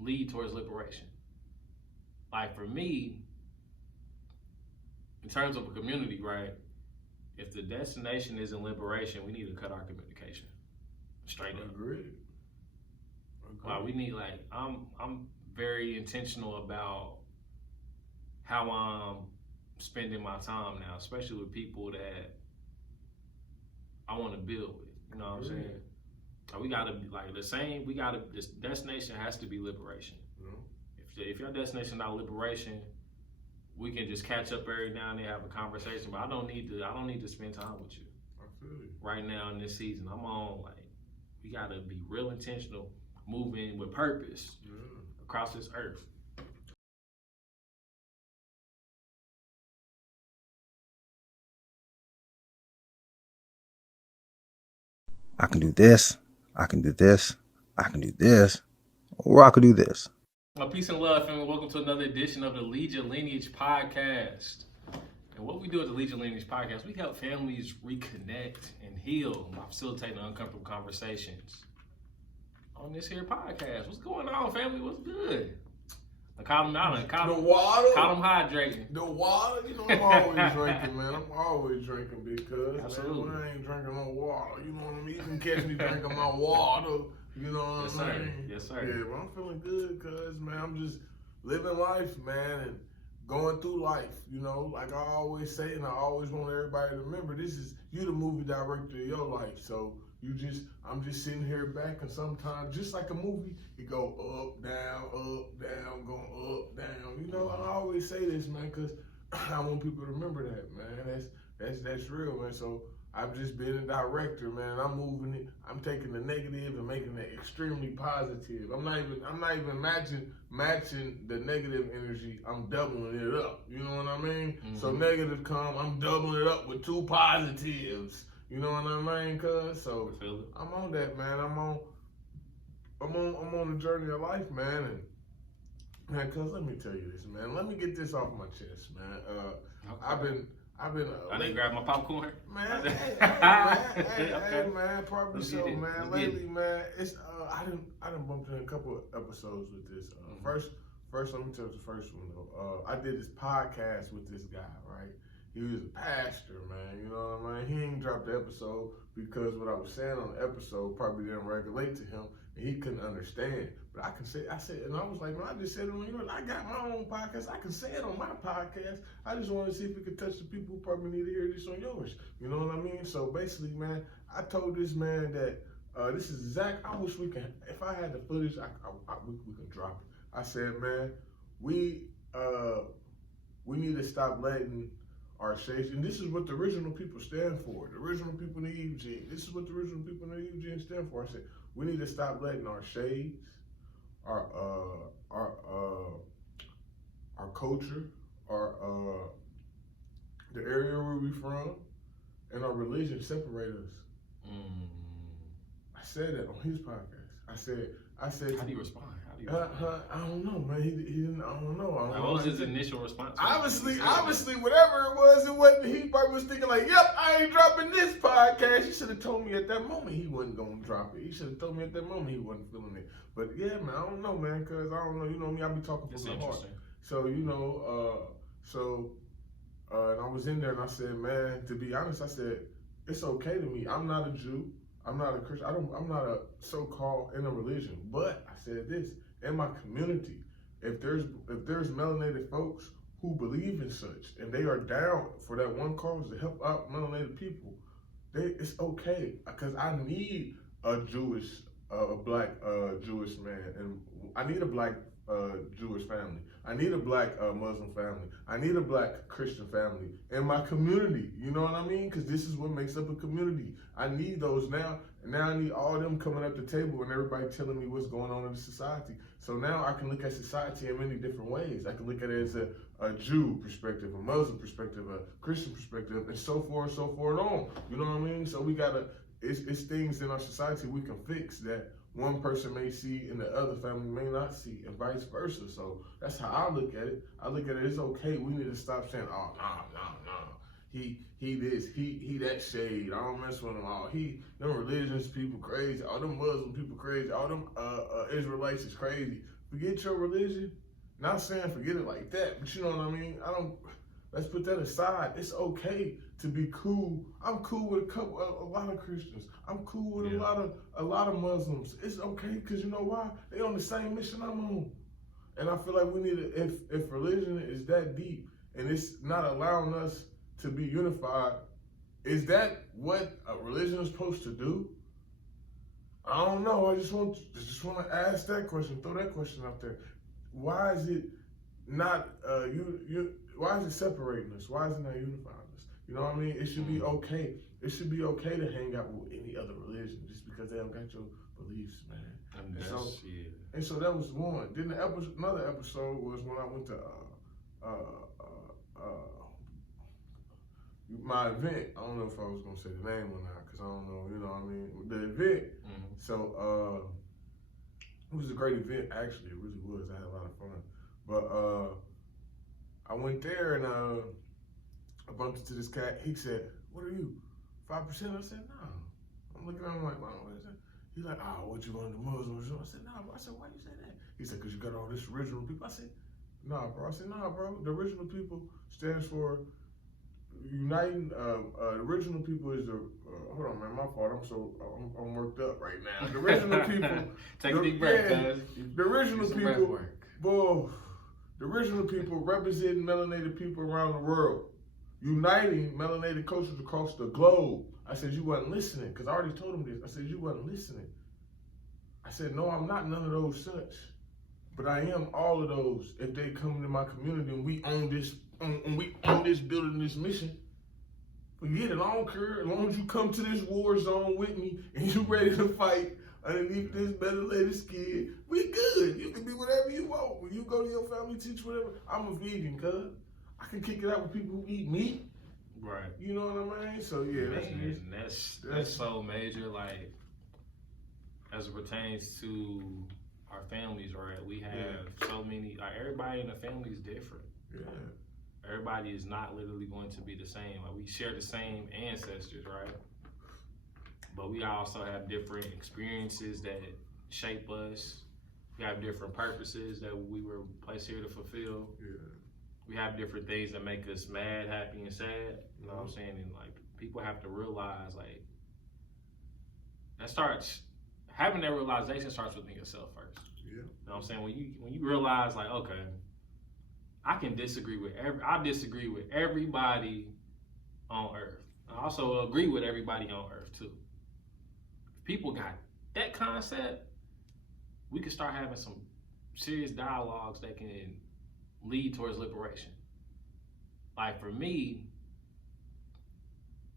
lead towards liberation. Like for me, in terms of a community, right? If the destination isn't liberation, we need to cut our communication straight up. Agreed. Like we need, like I'm very intentional about how I'm spending my time now, especially with people that I want to build with. You know what I'm saying? Like, we gotta be like the same. This destination has to be liberation. If your destination not liberation, we can just catch up every now and then, have a conversation. But I don't need to spend time with you. I feel you. Right now in this season, I'm on like we gotta be real intentional, moving with purpose across this earth. I can do this, I can do this, I can do this, or I could do this. Well, peace and love, family. Welcome to another edition of the Lead Your Lineage podcast. And what we do at the Lead Your Lineage podcast, we help families reconnect and heal by facilitating uncomfortable conversations on this here podcast. What's going on, family? What's good? I caught them out. Caught them hydrating. The water, you know, I'm always drinking, man. I'm always drinking because Absolutely. Man, when I ain't drinking no water, you know what I mean? You can catch me drinking my water, you know what I mean? Yes, sir. Yeah, but I'm feeling good because, man, I'm just living life, man, and going through life, you know? Like I always say, and I always want everybody to remember, you the movie director of your life, so I'm just sitting here back, and sometimes, just like a movie, it go up, down, going up, down. You know, I always say this, man, because I want people to remember that, man. That's real, man. So I've just been a director, man. I'm moving it. I'm taking the negative and making it extremely positive. I'm not even matching the negative energy. I'm doubling it up. You know what I mean? Mm-hmm. So negative come, I'm doubling it up with two positives. You know what I mean, cuz? So I'm on that, man. I'm on the journey of life, man. And man, cuz, let me tell you this, man. Let me get this off my chest, man. Okay. I've been. I didn't grab my popcorn. Man, hey, man, probably so, man. Lately, man, it's I done bumped in a couple of episodes with this. First, let me tell you the first one though. I did this podcast with this guy, right? He was a pastor, man, you know what I mean? He ain't dropped the episode because what I was saying on the episode probably didn't regulate to him, and he couldn't understand. But I said, and I was like, man, I just said it on yours. I got my own podcast. I can say it on my podcast. I just wanted to see if it could touch the people who probably need to hear this on yours. You know what I mean? So basically, man, I told this man that this is exact. I wish we could, if I had the footage, we could drop it. I said, man, we need to stop letting our shades, and this is what the original people stand for. The original people in the Eve gene. This is what the original people in the Eve gene stand for. I said we need to stop letting our shades, our culture, the area where we from, and our religion separate us. I said that on his podcast. I said. How do you respond? I don't know, man. He didn't. I don't know. What was his initial response? Obviously, whatever it wasn't. He probably was thinking like, "Yep, I ain't dropping this podcast." He should have told me at that moment he wasn't gonna drop it. He should have told me at that moment he wasn't feeling it. But yeah, man, I don't know, man, cause I don't know. You know me, I be talking from the heart. So you know, and I was in there and I said, man, to be honest, I said it's okay to me. I'm not a Jew. I'm not a Christian. I'm not a so-called in a religion. But I said this in my community. If there's melanated folks who believe in such and they are down for that one cause to help out melanated people, it's okay. Because I need a black Jewish man, and I need a black Jewish family. I need a black Muslim family. I need a black Christian family in my community. You know what I mean? Because this is what makes up a community. I need those now. And now I need all of them coming up the table and everybody telling me what's going on in the society. So now I can look at society in many different ways. I can look at it as a Jew perspective, a Muslim perspective, a Christian perspective, and so forth on. You know what I mean? So we gotta, it's things in our society we can fix that one person may see and the other family may not see, and vice versa. So that's how I look at it. I look at it, it's okay. We need to stop saying, oh, no. He this, he that shade. I don't mess with him. Oh, them religious people crazy. All them Muslim people crazy. All them Israelites is crazy. forget your religion. Not saying forget it like that, but you know what I mean? Let's put that aside. It's okay to be cool. I'm cool with a lot of Christians. I'm cool with a lot of Muslims. It's okay because you know why? They on the same mission I'm on. And I feel like we need to, if religion is that deep and it's not allowing us to be unified, is that what a religion is supposed to do? I don't know. I just want to ask that question, throw that question out there. Why is it not why is it separating us? Why is it not unifying us? You know what I mean? It should be okay. It should be okay to hang out with any other religion just because they don't got your beliefs, man. And so that was one. Then another episode was when I went to my event. I don't know if I was gonna say the name or not because I don't know. You know what I mean? The event. Mm-hmm. So it was a great event. Actually, it really was. I had a lot of fun. But I went there and I bumped into this cat. He said, "What are you? 5%?" I said, "No." I'm looking at him like, "Wow, what is that?" He's like, "Oh, what you want the Muslims?" I said, "No." I said, "Why you say that?" He said, "Cause you got all this original people." I said, "Nah, bro." I said, "Nah, bro. The original people stands for uniting. The original people is the hold on, man. My fault. I'm worked up right now. The original people. Take a deep breath, guys. The original people. Boy, the original people representing melanated people around the world, uniting melanated cultures across the globe." I said, "You wasn't listening," because I already told him this. I said, "You wasn't listening." I said, "No, I'm not none of those such, but I am all of those. If they come into my community and we own this, building, this mission, forget it. I don't care. As long as you come to this war zone with me and you ready to fight underneath this melanated skin, we good. You can be whatever you want. When you go to your family, teach whatever. I'm a vegan, cuz I can kick it out with people who eat meat." Right. You know what I mean? So yeah, that's so major. Like as it pertains to our families, right? We have so many. Like everybody in the family is different. Yeah. Everybody is not literally going to be the same. Like we share the same ancestors, right? But we also have different experiences that shape us. We have different purposes that we were placed here to fulfill. Yeah. We have different things that make us mad, happy, and sad. You know what I'm saying? And like people have to realize like having that realization starts within yourself first. Yeah. You know what I'm saying? When you realize like, okay, I disagree with everybody on earth. I also agree with everybody on earth too. If people got that concept, we can start having some serious dialogues that can lead towards liberation. Like for me,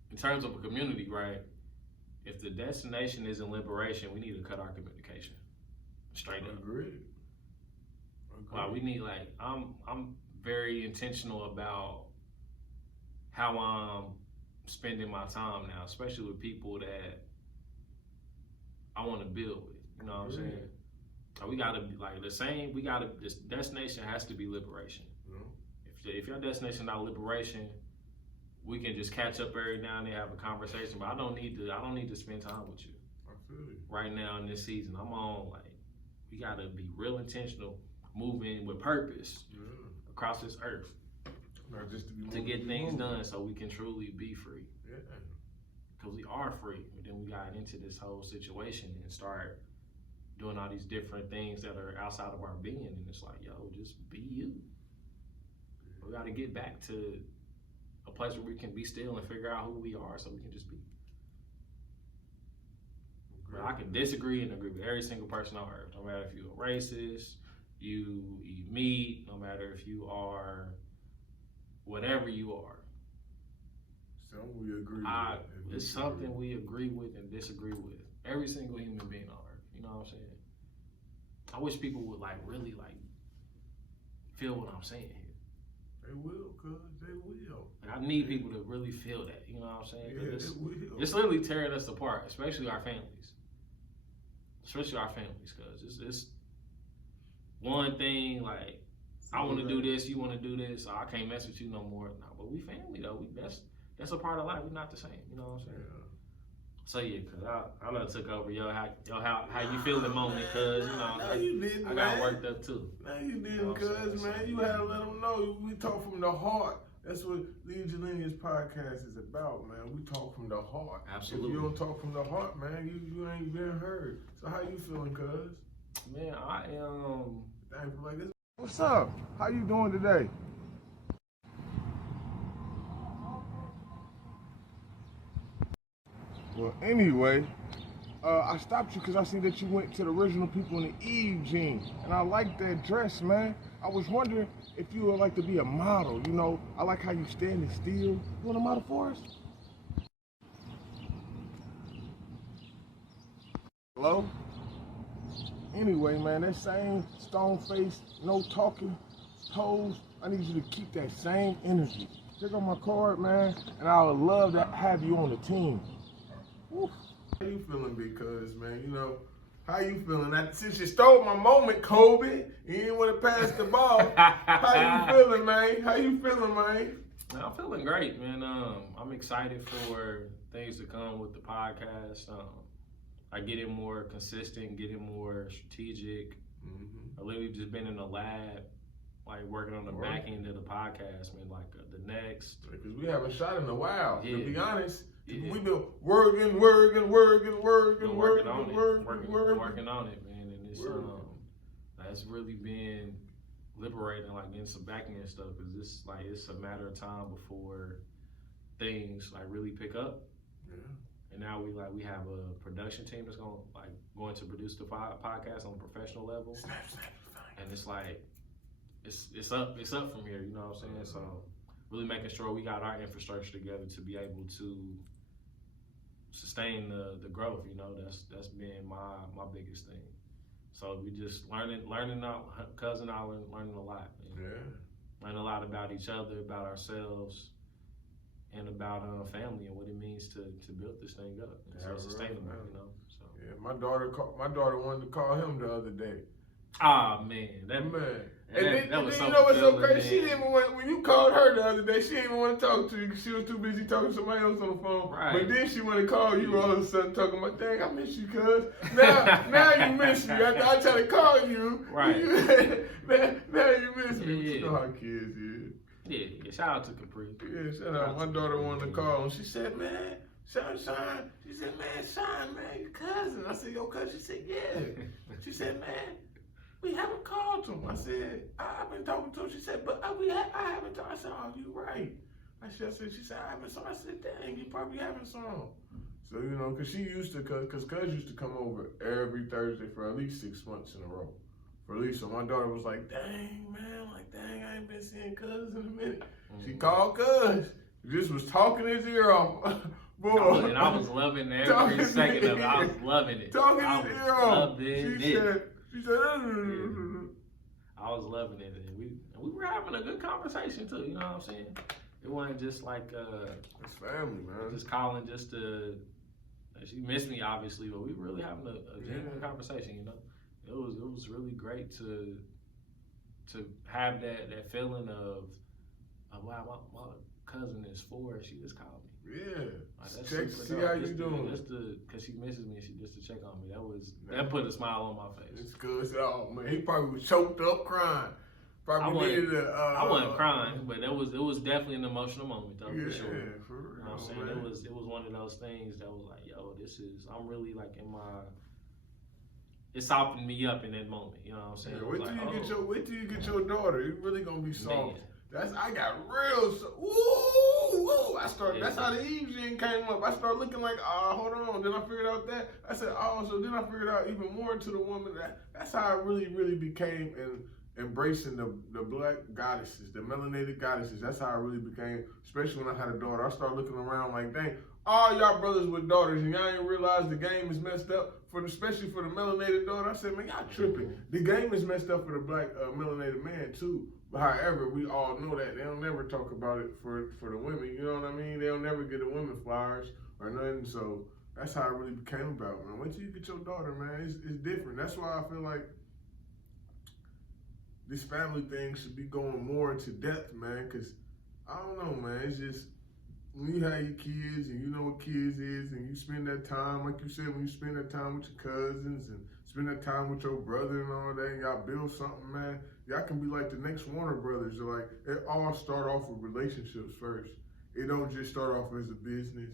in terms of a community, right? If the destination isn't liberation, we need to cut our communication straight up. Agreed. Like we need I'm very intentional about how I'm spending my time now, especially with people that I want to build with. You know what I'm saying? We gotta be like the same. This destination has to be liberation. Yeah. If your destination not liberation, we can just catch up every now and then, have a conversation. But I don't need to spend time with you. I feel you. Right now in this season, I'm on like we gotta be real intentional, moving with purpose across this earth, not just to get things done, so we can truly be free. Yeah. Because we are free, but then we got into this whole situation and start doing all these different things that are outside of our being, and it's like, yo, just be you. We got to get back to a place where we can be still and figure out who we are, so we can just be. But I can disagree and agree with every single person on earth, no matter if you're a racist, you eat meat, no matter if you are whatever you are. Something we agree with. It's something we agree with and disagree with. Every single human being on earth. You know what I'm saying? I wish people would really feel what I'm saying here. They will, cuz they will. Like, I need people to really feel that. You know what I'm saying? Yeah, they will. It's literally tearing us apart, especially our families. Especially our families, cuz it's one thing like I want to do this, you want to do this, so I can't mess with you no more. No, but we family though. That's a part of life. We're not the same. You know what I'm saying? Yeah. So yeah, cause I done took over how you feel the moment, cause you know No, you didn't, I man. got worked up too. No, you didn't, You know what I'm cuz, saying? man. You had to let them know. We talk from the heart. That's what Lead Your Lineage podcast is about, man. We talk from the heart. Absolutely. If you don't talk from the heart, man, you ain't been heard. So how you feeling, cuz? Man, I am. Thankful like this. What's up? How you doing today? Well, anyway, I stopped you because I seen that you went to the original people in the Eve jeans, and I like that dress, man. I was wondering if you would like to be a model. You know, I like how you standing still. You want a model for us? Hello? Anyway, man, that same stone face, no talking pose, I need you to keep that same energy. Pick up my card, man, and I would love to have you on the team. Woo. How you feeling, because, man, you know, how you feeling? Since you stole my moment, Kobe, you didn't want to pass the ball. How you feeling, man? How you feeling, man? I'm feeling great, man. I'm excited for things to come with the podcast. I get it more consistent, get it more strategic. I literally just been in the lab, like working on the back end of the podcast, man. Like the next, because we haven't shot in a while. Yeah. To be honest, Yeah. we've been working on it, man. And it's that's really been liberating, like getting some back end stuff, because it's a matter of time before things like really pick up. Yeah. And now we have a production team that's going to produce the podcast on a professional level. And it's like it's up from here, you know what I'm saying? So really making sure we got our infrastructure together to be able to sustain the growth, you know. That's been my biggest thing. So we just learning cousin I learning a lot, man. Yeah. Learning a lot about each other, about ourselves, and about family and what it means to build this thing up. And so it's sustainable, you know. So yeah, my daughter wanted to call him the other day. Ah man, that was so you know what's so fulfilling, crazy? She didn't even want, when you called her the other day, she didn't even want to talk to you because she was too busy talking to somebody else on the phone. Right. But then she want to call you all of a sudden talking about, dang, I miss you, cuz. Now you miss me. After I try to call you, right. now you miss me. Yeah. You know how kids is. Yeah, shout out to Capri. Yeah, shout out. My daughter wanted to call and she said, man, Shine. She said, man, Shine, man, your cousin. I said, yo, cousin. She said, yeah. She said, man, we haven't called him. I said, I've been talking to him. She said, but I haven't talked. I said, oh, you right. She said, I haven't saw. I said, dang, you probably haven't saw him. So, you know, because she used to, because Cuz used to come over every Thursday for at least 6 months in a row. For at least, so my daughter was like, dang, man, I ain't been seeing Cuz in a minute. She called Cuz. Just was talking his ear off. Boy. And I was loving every second of it. I was loving it. Talking his ear off. She said, I was loving it, and we were having a good conversation too. You know what I'm saying? It wasn't just like it's family, man. Just calling just to. She missed me obviously, but we were really having a genuine conversation. You know, it was really great to have that feeling of wow, my cousin is 4. She just called me. Yeah. Like, Check to see how you doing. Because she misses me and she just to check on me. That put a smile on my face. It's good. Oh man, he probably was choked up crying. I wasn't crying, but it was definitely an emotional moment though, yeah, for sure. For real, you know what I'm saying? Man. It was one of those things that was like, yo, I'm really like it softened me up in that moment. You know what I'm saying? Yeah, wait till you get your daughter. It's really gonna be soft. Man. I got real. That's how the Eve gene came up. I started looking like, hold on. Then I figured out that. I said, so then I figured out even more into the woman. That's how I really became embracing the black goddesses, the melanated goddesses. That's how I really became, especially when I had a daughter. I started looking around like, dang, all y'all brothers with daughters, and y'all ain't realize the game is messed up, especially for the melanated daughter. I said, man, y'all tripping. The game is messed up for the black melanated man, too. However, we all know that. They don't never talk about it for the women. You know what I mean? They don't never get the women flowers or nothing. So that's how it really became about, man. Wait till you get your daughter, man. It's different. That's why I feel like this family thing should be going more into depth, man. Because, I don't know, man. It's just, when you have your kids and you know what kids is, and you spend that time, like you said, when you spend that time with your cousins and spend that time with your brother and all that, and y'all build something, man, y'all can be like the next Warner Brothers. You're like, it all start off with relationships first. It don't just start off as a business.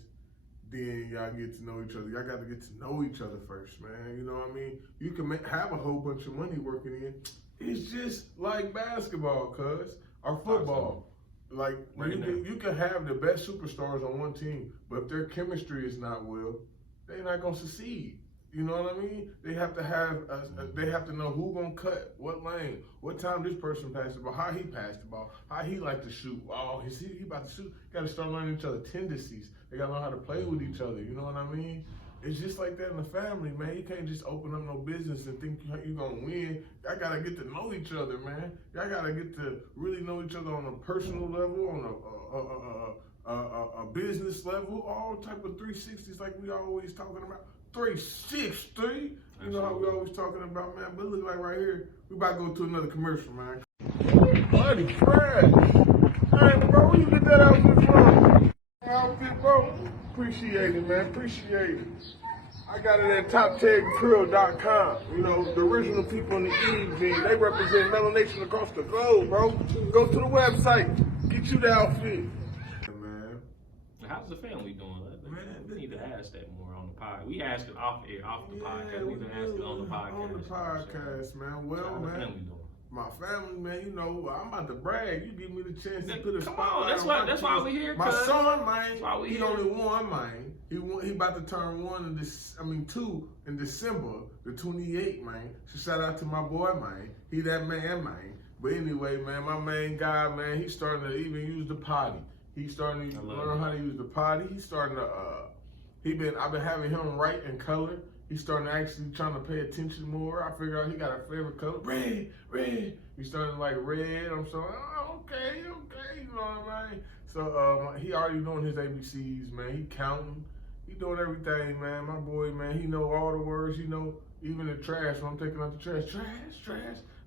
Then y'all get to know each other. Y'all got to get to know each other first, man. You know what I mean? You can have a whole bunch of money working in. It's just like basketball, or football. Like, you can have the best superstars on one team, but if their chemistry is not well, they're not gonna succeed. You know what I mean? They have to have, they have to know who gonna cut, what lane, what time this person passed the ball, how he passed the ball, how he like to shoot. Oh, he about to shoot. Got to start learning each other's tendencies. They gotta know how to play with each other. You know what I mean? It's just like that in the family, man. You can't just open up no business and think you're gonna win. Y'all gotta get to know each other, man. Y'all gotta get to really know each other on a personal level, on a business level, all type of 360s like we always talking about. 360, you know how we always talking about, man. But look like right here, we about to go to another commercial, man. Bloody trash. Hey, bro, where you get that outfit from? Outfit, bro? Appreciate it, man. Appreciate it. I got it at TopTagCrew.com. You know, the original people in the Eve team, they represent melanation across the globe, bro. Go to the website. Get you the outfit. Man. How's the family doing? We need to ask that more on the podcast. We ask it off the podcast. We need to ask it on the podcast. On the podcast, man. Well, how's man. the family doing? My family, man, you know, I'm about to brag. You give me the chance to put a Come spotlight on, on that's why we here. My son, man, he he only one, man. He about to turn two in December, the 28th, man. So shout out to my boy, man. He that man. But anyway, man, my main guy, man, he's starting to even use the potty. He's starting to learn how to use the potty. He's starting to, I've been having him write in color. He's starting to actually trying to pay attention more. I figure out he got a favorite color, red. He's starting to like red. I'm so, okay, you know what I mean? So he already doing his ABCs, man. He counting, he doing everything, man. My boy, man, he know all the words. He know even the trash. When I'm taking out the trash.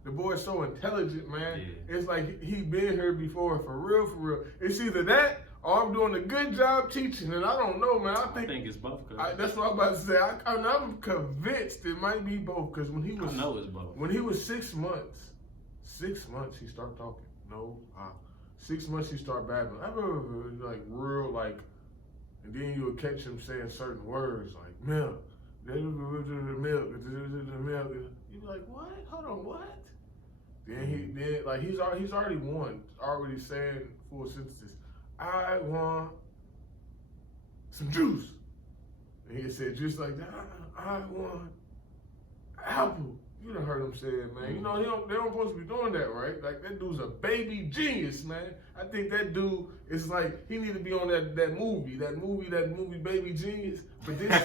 The boy's so intelligent, man. Yeah. It's like he been here before, for real. It's either that or I'm doing a good job teaching, and I don't know, man. I think it's both. That's what I'm about to say. I'm convinced it might be both, because when he was, I know it's both. When he was 6 months, he started talking. 6 months he started babbling. I remember like real like, and then you would catch him saying certain words like milk, milk. You be like, what? Hold on, what? Then he's already saying full sentences. I want some juice. And he said just like that, I want apple. You done heard him say it, man. You know, they don't supposed to be doing that, right? Like, that dude's a baby genius, man. I think that dude is like, he need to be on that movie, Baby Genius. But this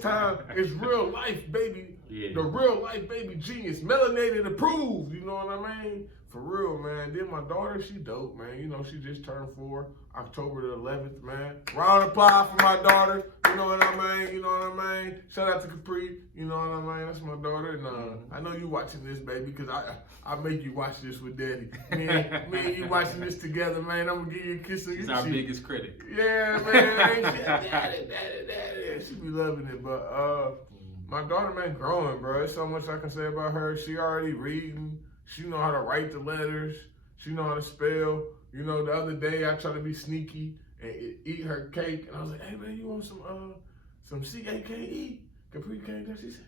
time it's real life, baby. Yeah. The real life baby genius, melanated approved. You know what I mean? For real, man. Then my daughter, she dope, man. You know, she just turned 4, October the 11th, man. Round of applause for my daughter. You know what I mean? Shout out to Capri. You know what I mean? That's my daughter. And I know you watching this, baby, because I make you watch this with Daddy. Me and you watching this together, man. I'm gonna give you a kiss on your cheek. She's our biggest critic. Yeah, man. Daddy. She be loving it, but my daughter, man, growing, bro. There's so much I can say about her. She already reading. She know how to write the letters. She know how to spell. You know, the other day I tried to be sneaky and eat her cake, and I was like, "Hey, man, you want some CAKE?" Capri cake. She said,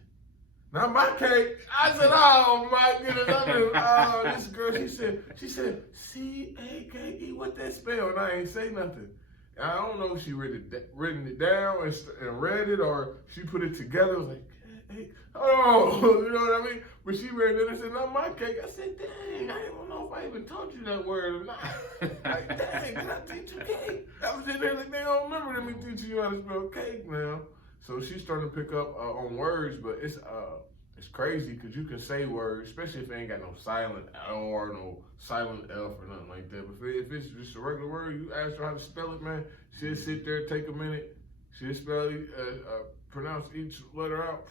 "Not my cake." I said, "Oh my goodness!" This girl, she said CAKE. What that spell? And I ain't say nothing. And I don't know if she written it down and read it, or she put it together. I was like, hey, oh, you know what I mean? But she read it and said, "Not my cake." I said, "Dang, I don't know if I even taught you that word or not." Like, dang, did I teach you cake? I was in there like, they don't remember me teaching you how to spell cake now. So she's starting to pick up on words, but it's crazy because you can say words, especially if it ain't got no silent R, no silent F or nothing like that. But if it's just a regular word, you ask her how to spell it, man, she'll sit there, take a minute, she'll spell it, pronounce each letter out,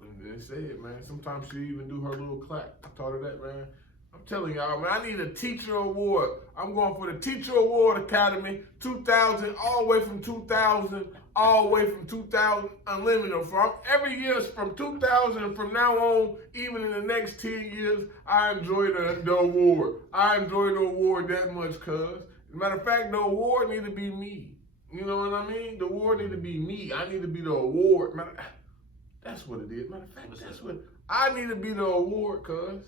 and then say it, man. Sometimes she even do her little clap. I taught her that, man. I'm telling y'all, man, I need a teacher award. I'm going for the Teacher Award Academy, 2000, all the way from 2000, all the way from 2000, unlimited. From every year from 2000 and from now on, even in the next 10 years, I enjoy the award. I enjoy the award that much, cuz. As a matter of fact, the award need to be me. You know what I mean? The award need to be me. I need to be the award. That's what it is. Matter of fact, that's what I need to be the award, cuz.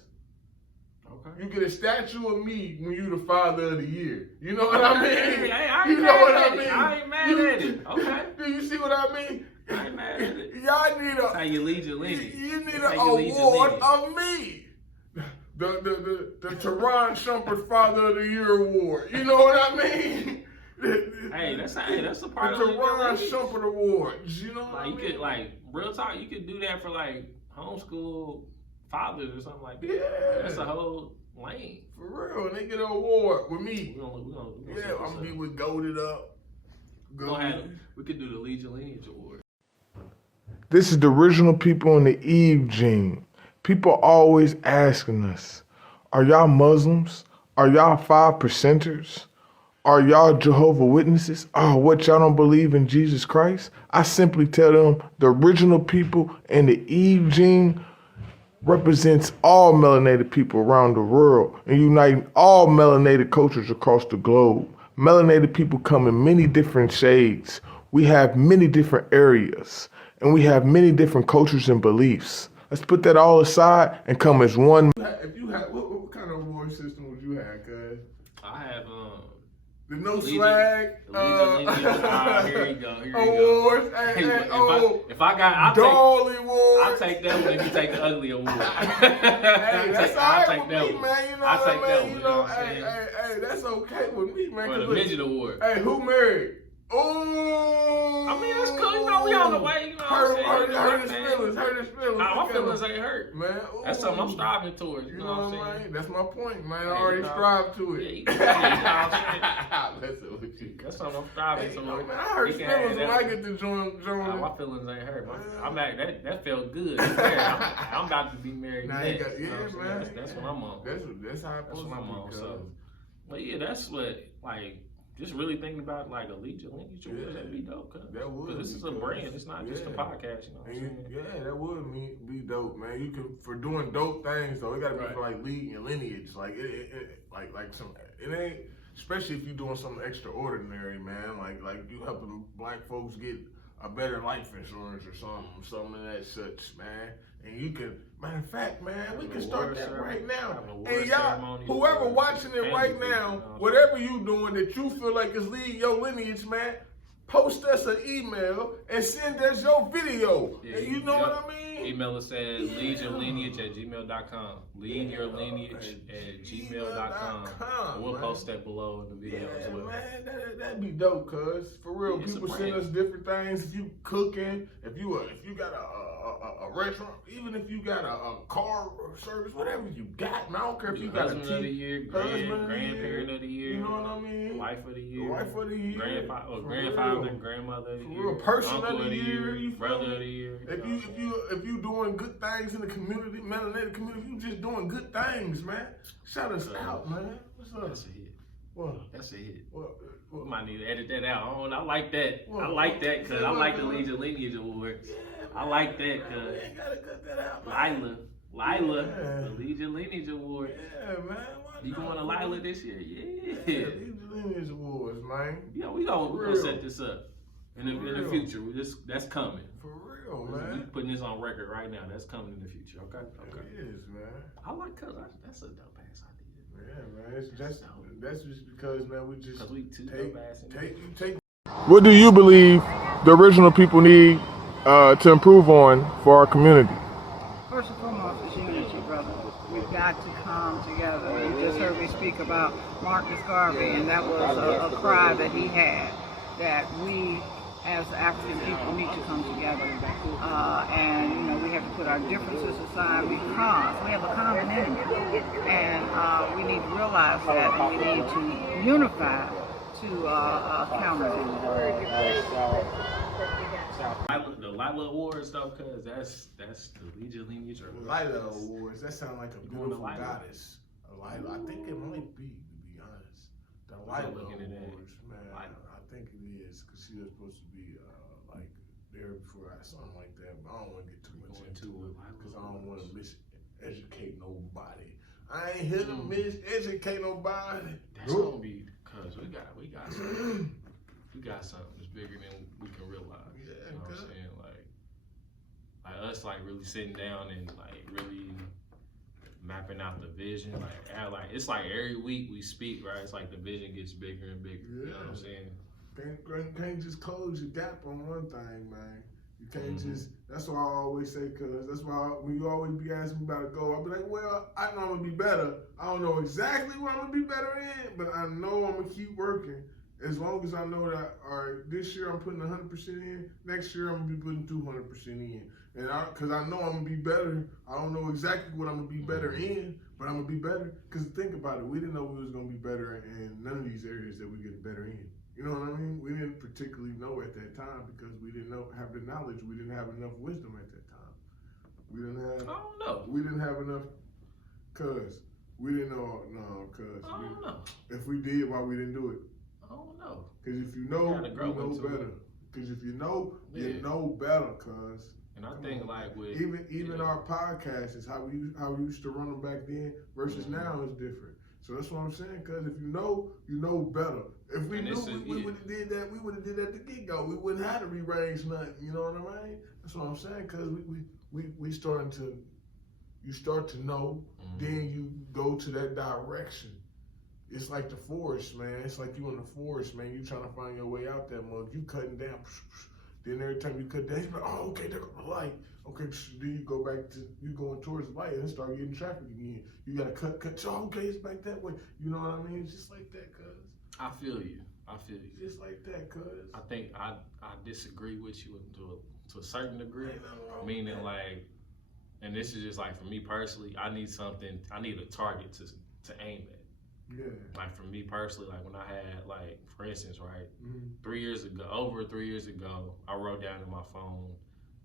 Okay. You get a statue of me when you the Father of the Year. You know what I mean? Hey, you know what I mean? I ain't mad at it. Okay. Do you see what I mean? I ain't mad at it. Y'all need That's how you lead your lineage. You need an award of me. The Taron Shumpert Father of the Year Award. You know what I mean? Hey, that's a part the of the Taron Shumpert Awards. You know what like I you mean? could real talk. You could do that for like homeschool fathers or something like that. Yeah. That's a whole lane. For real, and they get an award with me. We gonna Yeah, I'm gonna be with Goated Up. We could do the Lead Your Lineage Award. This is the original people in the Eve gene. People always asking us, are y'all Muslims? Are y'all 5%ers? Are y'all Jehovah's Witnesses? Oh, what, y'all don't believe in Jesus Christ? I simply tell them the original people in the Eve gene represents all melanated people around the world and uniting all melanated cultures across the globe. Melanated people come in many different shades. We have many different areas and we have many different cultures and beliefs. Let's put that all aside and come as one. If you had, what kind of award system would you have, cuz? I have the no swag. Here you go. Awards. If I got, I'll take that one. If you take the ugly award. Hey, that's all right with me, man. You know I'll what I take mean? that one. You know, hey, that's okay with me, man. For the midget award. Hey, who married? Oh, I mean, that's cool. You know, we on the way. You know what I'm saying? Hurt his feelings. Nah, my feelings ain't hurt. Man, ooh. That's something I'm striving towards. You know what I'm saying? That's my point, man. I already strived to it. That's something I'm striving towards. Man, I hurt feelings when I get to join. My feelings ain't hurt. I'm at that felt good. I'm about to be married next. Man. That's what I'm on. That's how I'm on. So, but yeah, that's what just really thinking about like a Lead Your Lineage Award, that'd be dope. That would. Because this is a brand. It's not just a podcast. You know what I'm saying? Yeah, that would be dope, man. You can for doing dope things though. It gotta be for like leading your lineage. Like it ain't. Especially if you're doing something extraordinary, man. Like you helping black folks get a better life insurance or something of that such, man. And you can, matter of fact, man, we can start that right now. And y'all, whoever watching it right now, whatever you doing that you feel like is leading your lineage, man, post us an email and send us your video. Yeah, and you know what I mean? Email us at leadyourlineage@gmail.com. Leadyourlineage@gmail.com. We'll post that below in the video as well. Man, that'd be dope, cuz. For real, people send us different things. If you cooking, if you got a restaurant, even if you got a car service, whatever you got, man, I don't care if you got husband of the year, grandparent of the year, you know what I mean? Wife of the year, grandfather, grandmother of the year, real, person uncle of the year, brother of the year. If you doing good things in the community, melanated community, if you just doing good things, man, shout us out, man. What's up? That's a hit. What? That's a hit. What? We might need to edit that out. I like that. I like that because I like the Lead Your Lineage Award. I like that because Lila, the Lead Your Lineage Award. Yeah, man. You going to Lila this year? Yeah. Lead Your Lineage Awards, man. Yeah, we're gonna set this up in the future. That's coming. For real, man. We putting this on record right now. That's coming in the future. Okay. It is, man. I like that's a dope ass idea. Yeah, man. That's just because, man, we just take. What do you believe the original people need to improve on for our community? First and foremost is unity, brother. We've got to come together. You just heard me speak about Marcus Garvey, and that was a cry that he had, that we as African people need to come together. And, you know, we have to put our differences aside because we have a common enemy. And we need to realize that, and we need to unify to counter it. The Lila Awards, though, because that's the Lead Your Lineage. Lila Awards, that sounds like a beautiful goddess. A Delilah. I think it might be, to be honest. Delilah looking at that. Awards, man. I think it is, because she was supposed to be like there before something like that. But I don't want to get too much into it because I don't want to miseducate nobody. I ain't here to miseducate nobody. That's gonna be because we got something. We got something that's bigger than we can realize. Yeah, you know what I'm saying? Like us, like really sitting down and like really mapping out the vision. Like it's like every week we speak, right? It's like the vision gets bigger and bigger. Yeah. You know what I'm saying? Can't just close your gap on one thing, man. You can't just, that's why I always say, cuz that's why when you always be asking me about a goal, I'll be like, well, I know I'm gonna be better. I don't know exactly what I'm gonna be better in, but I know I'm gonna keep working. As long as I know that, all right, this year I'm putting 100% in, next year I'm gonna be putting 200% in. And cause I know I'm gonna be better. I don't know exactly what I'm gonna be better in, but I'm gonna be better. Cause think about it, we didn't know we was gonna be better in none of these areas that we get better in. You know what I mean? We didn't particularly know at that time because we didn't have the knowledge. We didn't have enough wisdom at that time. We didn't have. I don't know. We didn't have enough. Cause we didn't know. No, cause I don't know. If we did, why we didn't do it? I don't know. Cause if you know, you know better. Cause if you know, you know better. Cause. And I think like with even our podcasts is how we used to run them back then versus now is different. So that's what I'm saying. Cause if you know better. If we knew, we would have did that. We would have did that to get go. We wouldn't have to rearrange nothing. You know what I mean? That's what I'm saying. Cause we starting to, you start to know, then you go to that direction. It's like the forest, man. It's like you in the forest, man. You trying to find your way out that mug. You cutting down. Then every time you cut down, you're like, oh, okay, there goes the light. Okay, then you go back to, you going towards the light and start getting traffic again. You gotta cut, oh, okay, it's back that way. You know what I mean? It's just like that, cuz. I feel you. Just like that, cuz. I think I disagree with you to a certain degree. Meaning like, and this is just like for me personally, I need a target to aim at. Yeah. Like for me personally, like when I had like, for instance, right, over 3 years ago, I wrote down in my phone,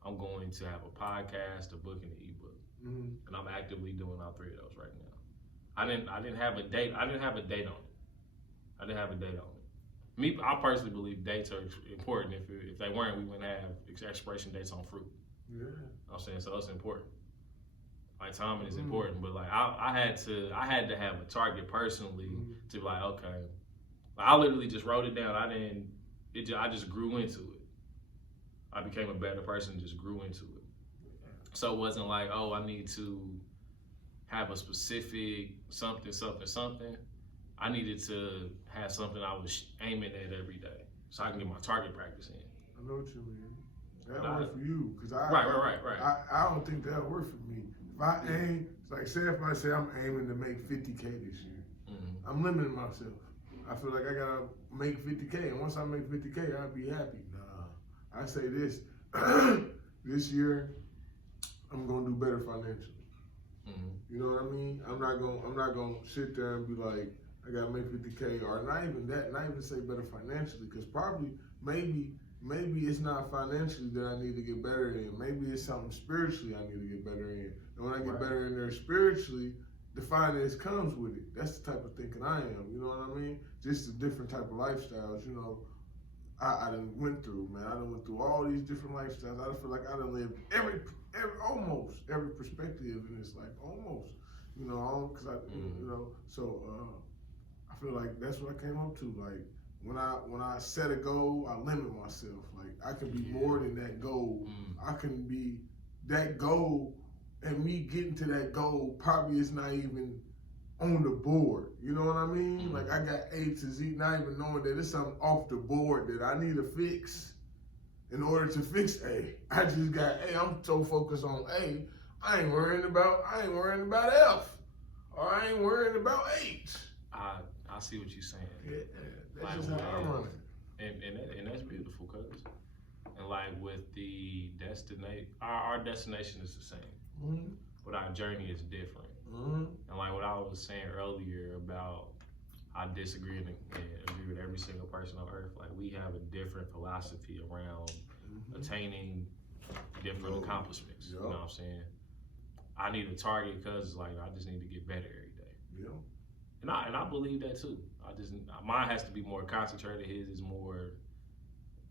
I'm going to have a podcast, a book, and an ebook, and I'm actively doing all three of those right now. I didn't have a date. I didn't have a date on it. Me, I personally believe dates are important. If they weren't, we wouldn't have expiration dates on fruit. Yeah. You know what I'm saying? So it's important. Like timing is important, but like I had to have a target personally to be like, okay. Like, I literally just wrote it down. I just grew into it. I became a better person, just grew into it. So it wasn't like, oh, I need to have a specific something. I needed to have something I was aiming at every day, so I can get my target practice in. I know what you mean. That worked for you, cause Right. I don't think that worked for me. If I aim, like if I say I'm aiming to make 50K this year, I'm limiting myself. I feel like I gotta make 50K, and once I make 50K, I'll be happy. Nah, I say this, this year, I'm gonna do better financially. You know what I mean? I'm not gonna sit there and be like, I gotta make 50K, or not even that, not even say better financially, because probably, maybe it's not financially that I need to get better in. Maybe it's something spiritually I need to get better in. And when I get better in there spiritually, the finance comes with it. That's the type of thinking I am, you know what I mean? Just a different type of lifestyles, you know. I done went through, man. I done went through all these different lifestyles. I feel like I done lived almost every perspective in this life, almost. You know, because you know, so I feel like that's what I came up to. Like, when I set a goal, I limit myself. Like, I can be more than that goal. I can be that goal, and me getting to that goal probably is not even on the board. You know what I mean? Like, I got A to Z, not even knowing that it's something off the board that I need to fix in order to fix A. I just got A. I'm so focused on A, I ain't worrying about F, or I ain't worrying about H. I see what you're saying. Yeah. That's just how I'm running. And that's beautiful, cuz. And like with the destination, our destination is the same, but our journey is different. And like what I was saying earlier about I disagree and agree with every single person on earth. Like, we have a different philosophy around attaining different accomplishments. You know what I'm saying? I need a target because like I just need to get better every day. Yeah. And I believe that too. Mine has to be more concentrated. His is more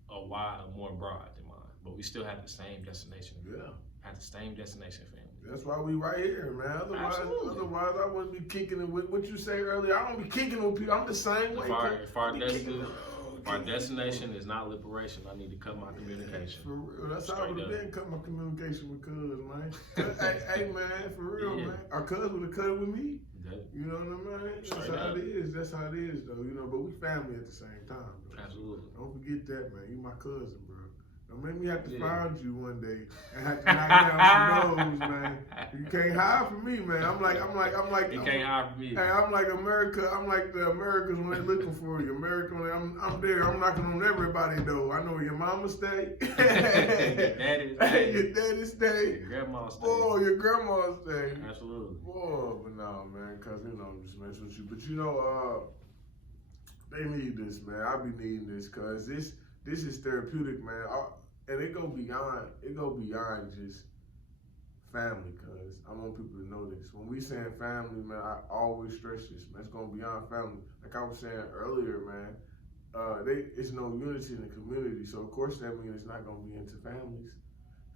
more broad than mine. But we still have the same destination. Yeah. Have the same destination, family. That's why we right here, man. Absolutely. Otherwise I wouldn't be kicking it with what you say earlier. I don't be kicking with people. I'm the same way. If our destination is not liberation, I need to cut my communication. For real. That's how I Straight would have up. been cut my communication with cuz, man. hey, man, for real, Yeah. man. Our cuz would have cut it with me. That- You know what I mean? That's Straight how up. it is. That's how it is, though. You know, but we family at the same time, bro. Absolutely. Don't forget that, man. You my cousin, bro. Don't make me have to Yeah. find you one day and have to knock down some doors, man. You can't hide from me, man. I'm like. You can't hide from me. Hey, I'm like America. I'm like the Americans when they're looking for you. America, I'm there. I'm knocking on everybody though. I know where your mama stay. Your daddy stay. Your daddy stay. Your grandma stay. Oh, your grandma stay. Absolutely. Oh, but no, man, cause you know I'm just messing with you. But you know, they need this, man. I be needing this, cause this is therapeutic, man. And it go beyond just family, cause I want people to know this. When we saying family, man, I always stress this, man. It's going beyond family. Like I was saying earlier, man, it's no unity in the community. So of course that means it's not gonna be into families.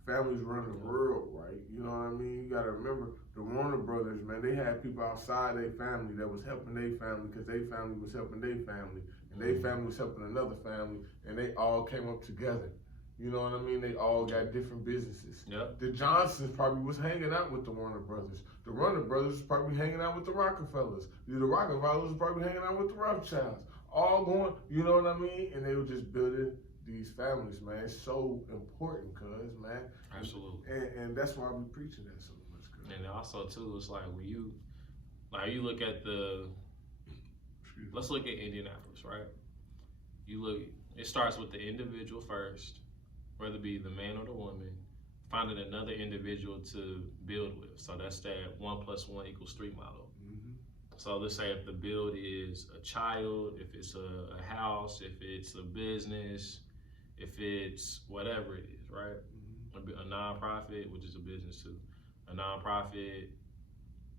Families run the world, right? You know what I mean? You gotta remember the Warner Brothers, man. They had people outside their family that was helping their family because their family was helping their family, and their family was helping another family, and they all came up together. You know what I mean? They all got different businesses. Yep. The Johnsons probably was hanging out with the Warner Brothers. The Warner Brothers was probably hanging out with the Rockefellers. The Rockefellers was probably hanging out with the Rothschilds. All going, you know what I mean? And they were just building these families, man. It's so important, cuz, man. Absolutely. And that's why we preaching that so much, cuz. And also too, it's like when you look at let's look at Indianapolis, right? It starts with the individual first, whether it be the man or the woman, finding another individual to build with. So that's that 1 + 1 = 3 model. Mm-hmm. So let's say if the build is a child, if it's a house, if it's a business, if it's whatever it is, right? Mm-hmm. A nonprofit, which is a business too, a nonprofit,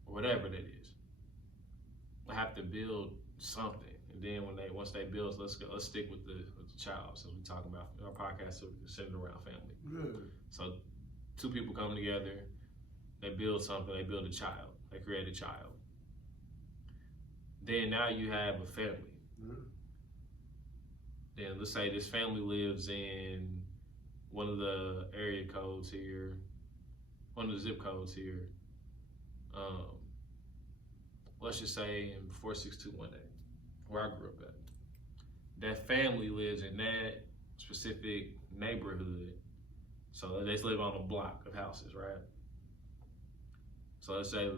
or whatever that is. I have to build something, and then once they build, let's stick with the child. So we talking about our podcast centered around family. Good. So 2 people come together, they build something, they build a child, they create a child. Then now you have a family. Yeah. Then let's say this family lives in one of the area codes here, one of the zip codes here. Let's just say in 46218, where I grew up at. That family lives in that specific neighborhood. So they live on a block of houses, right? So let's say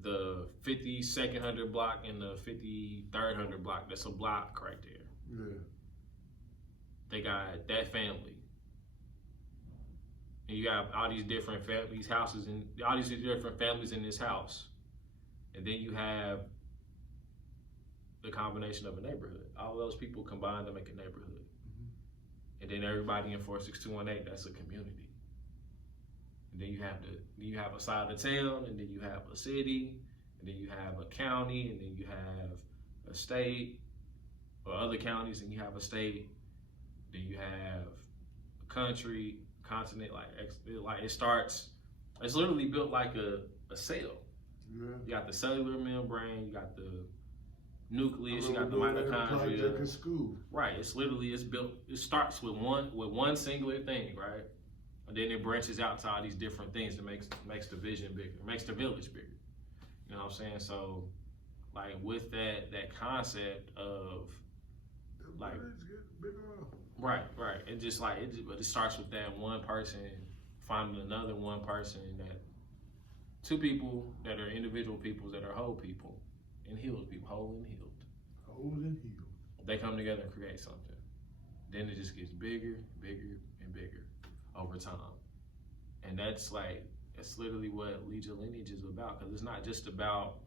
the 5200 block and the 5300 block, that's a block right there. Yeah. They got that family. And you got all these different families, houses, and all these different families in this house. And then you have the combination of a neighborhood. All those people combine to make a neighborhood. Mm-hmm. And then everybody in 46218, that's a community. And then you have a side of town, and then you have a city, and then you have a county, and then you have a state, or other counties, and you have a state. Then you have a country, continent, like it starts. It's literally built like a cell. Yeah. You got the cellular membrane, you got the nucleus, you got the mitochondria. In school. Right. It's built. It starts with one singular thing, right? And then it branches out to all these different things that makes the vision bigger, makes the village bigger. You know what I'm saying? So, like with that concept of like. Right. But it starts with that one person finding another one person, that 2 people that are individual peoples that are whole people and healed people, whole and healed. Whole and healed. They come together and create something. Then it just gets bigger, bigger, and bigger over time. And that's literally what Lead Your Lineage is about, because it's not just about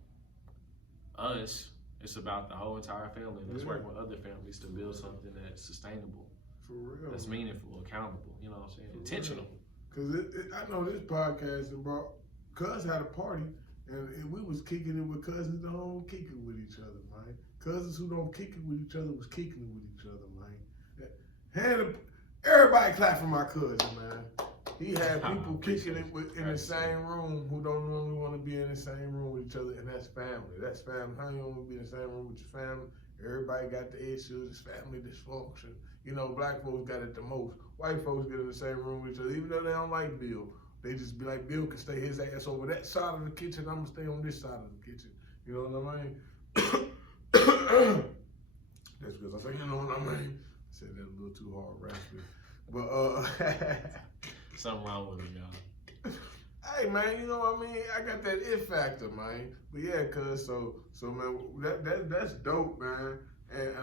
us, it's about the whole entire family. And let's work with other families to build something that's sustainable. For real. That's meaningful, accountable, you know what I'm saying? Intentional. Because I know this podcast and brought, Cuz had a party, And we was kicking it with cousins that don't kick it with each other, man. Cousins who don't kick it with each other was kicking it with each other, man. Everybody clap for my cousin, man. He had people kicking it in the same room who don't normally want to be in the same room with each other, and that's family. That's family. How you want to be in the same room with your family? Everybody got the issues. It's family dysfunction. You know, black folks got it the most. White folks get in the same room with each other, even though they don't like Bill. They just be like, Bill can stay his ass over that side of the kitchen. I'm going to stay on this side of the kitchen. You know what I mean? That's because I say, you know what I mean? I said that a little too hard, raspy. But, something wrong with him, y'all. Hey, man, you know what I mean? I got that it factor, man. But yeah, cuz, so man, that's dope, man. And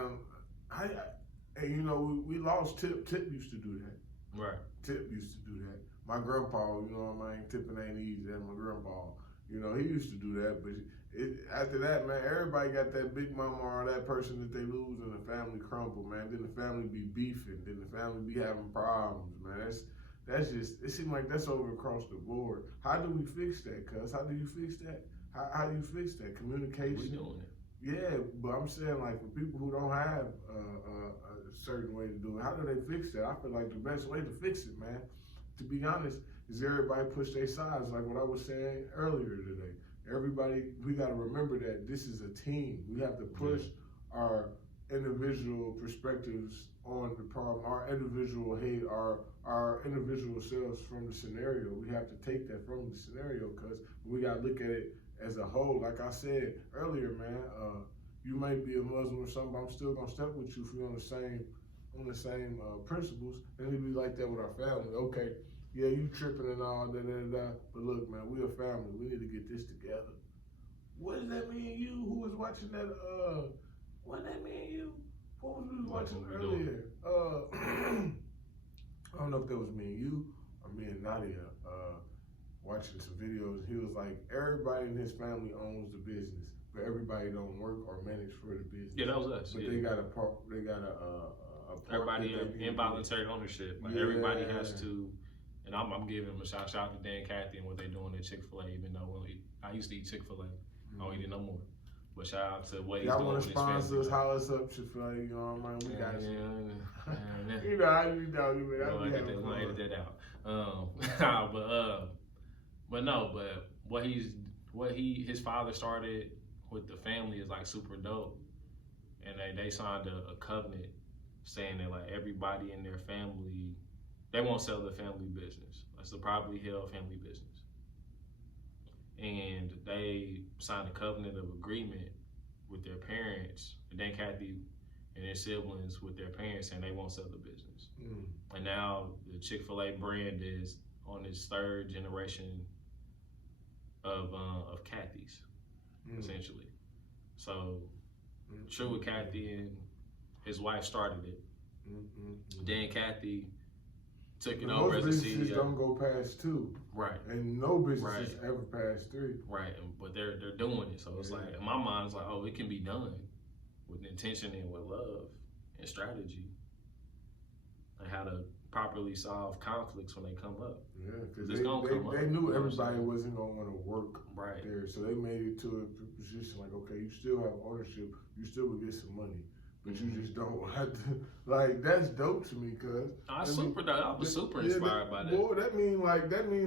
and you know, we lost Tip. Tip used to do that. Right. Tip used to do that. My grandpa, you know what I mean? Tipping ain't easy. That's my grandpa. You know, he used to do that. But after that, man, everybody got that big mama or that person that they lose and the family crumble, man. Then the family be beefing. Then the family be having problems, man. That's just, it seems like that's over across the board. How do we fix that, cuz? How do you fix that? How do you fix that? Communication? We doing it. Yeah, but I'm saying, like, for people who don't have a certain way to do it, how do they fix that? I feel like the best way to fix it, man, to be honest, is everybody push their sides, like what I was saying earlier today. Everybody, we got to remember that this is a team. We have to push our individual perspectives on the problem, our individual hate, our individual selves from the scenario. We have to take that from the scenario, because we got to look at it as a whole. Like I said earlier, man, you might be a Muslim or something, but I'm still gonna step with you if we're on the same principles. And it'd be like that with our family. Okay, yeah, you tripping and all that, but look, man, we a family. We need to get this together. What does that mean? You who was watching that? What does that mean? You? What was we watching earlier? I don't know if that was me and you or me and Nadia. Watching some videos, he was like, everybody in his family owns the business, but everybody don't work or manage for the business. Yeah, that was us. But yeah. they got a everybody involuntary ownership. Like everybody has to, and I'm giving them a shout out to Dan Cathy and what they're doing at Chick-fil-A. Even though I used to eat Chick-fil-A, I don't eat it no more. But shout out to what he's doing with his family. Y'all want to sponsor us, holler us up, Chick-fil-A, you know what I mean? We got you. You know how you doing, man. I edit that out. But what his father started with the family is like super dope, and they signed a covenant saying that like everybody in their family, they won't sell the family business. That's the privately held family business, and they signed a covenant of agreement with their parents, and then Kathy and their siblings with their parents, saying they won't sell the business. And now the Chick-fil-A brand is on its third generation of Kathy's, essentially. So True with Kathy and his wife started it. Then Kathy took it over as a CEO. Most businesses don't go past 2. Right. And no businesses ever past 3. Right. But they're doing it. So it's like, in my mind, it's like, oh, it can be done with intention and with love and strategy. And how to properly solve conflicts when they come up. Yeah, because they knew everybody wasn't going to want to work there. So they made it to a position like, okay, you still have ownership, you still will get some money, but you just don't have to. Like, that's dope to me, cuz. I was super inspired by that. Boy, that mean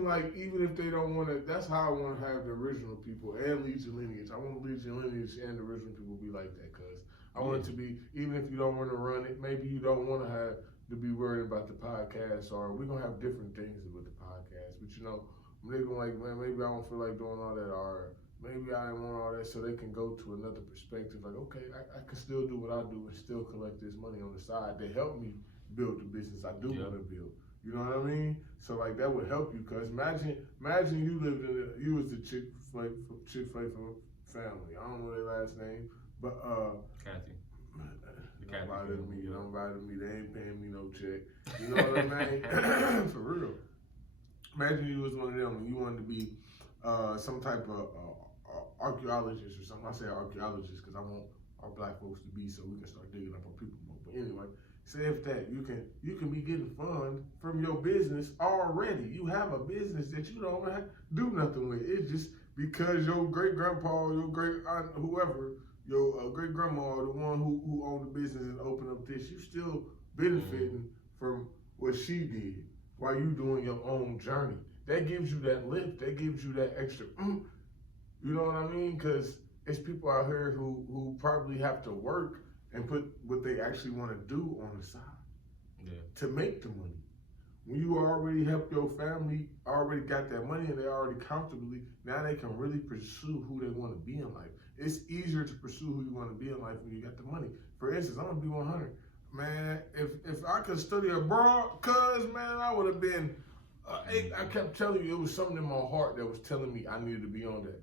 like even if they don't want to, that's how I want to have the original people and Lead Your Lineage. I want Lead Your Lineage and the original people to be like that, cuz. I want it to be, even if you don't want to run it, maybe you don't want to be worried about the podcast, or we're gonna have different things with the podcast. But you know, they're gonna like, man, maybe I don't feel like doing all that, or maybe I didn't want all that, so they can go to another perspective. Like, okay, I can still do what I do and still collect this money on the side to help me build the business I do want to build. You know what I mean? So like that would help you, cause imagine you lived you was the Chick-fil-A family. I don't know their last name, but Kathy. Don't bother me. They ain't paying me no check. You know what I mean? For real. Imagine you was one of them and you wanted to be some type of archaeologist or something. I say archaeologist because I want our black folks to be, so we can start digging up our people more. But anyway, say if that you can be getting funds from your business already. You have a business that you don't have to do nothing with. It's just because your great grandpa, your great aunt, whoever, your great grandma, the one who owned the business and opened up this, you still benefiting from what she did while you doing your own journey. That gives you that lift. That gives you that extra. You know what I mean? Because it's people out here who probably have to work and put what they actually want to do on the side to make the money. When you already help your family, already got that money, and they already comfortably, now they can really pursue who they want to be in life. It's easier to pursue who you want to be in life when you got the money. For instance, I'm gonna be 100. Man, if I could study abroad, man, I would have been. I kept telling you, it was something in my heart that was telling me I needed to be on that.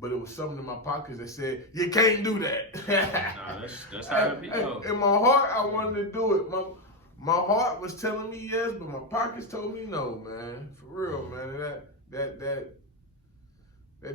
But it was something in my pockets that said, you can't do that. Nah, that's how it be. In my heart, I wanted to do it. My heart was telling me yes, but my pockets told me no, man. For real, man. That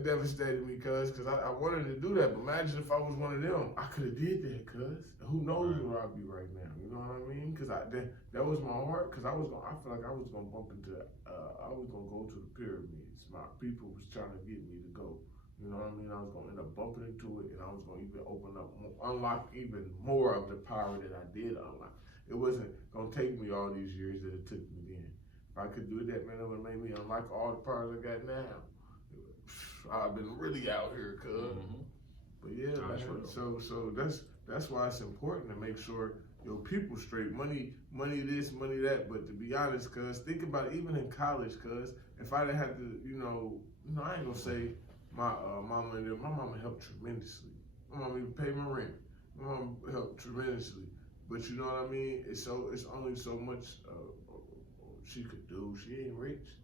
devastated me, cuz I wanted to do that. But imagine if I was one of them. I could have did that, cuz. Who knows where I'd be right now? You know what I mean? Because that was my heart. Because I feel like I was gonna bump into. I was gonna go to the pyramids. My people was trying to get me to go. You know what I mean? I was gonna end up bumping into it, and I was gonna even unlock even more of the power that I did unlock. It wasn't gonna take me all these years that it took me then. If I could do that, man, it would have made me unlock all the powers I got now. I've been really out here, cuz. But yeah, man. So that's why it's important to make sure your people straight. Money this, money that. But to be honest, cuz, think about it, even in college, cuz, if I didn't have to, I ain't gonna say my mama and them. My mama helped tremendously. My mama even paid my rent. My mama helped tremendously. But you know what I mean? It's only so much she could do. She ain't rich.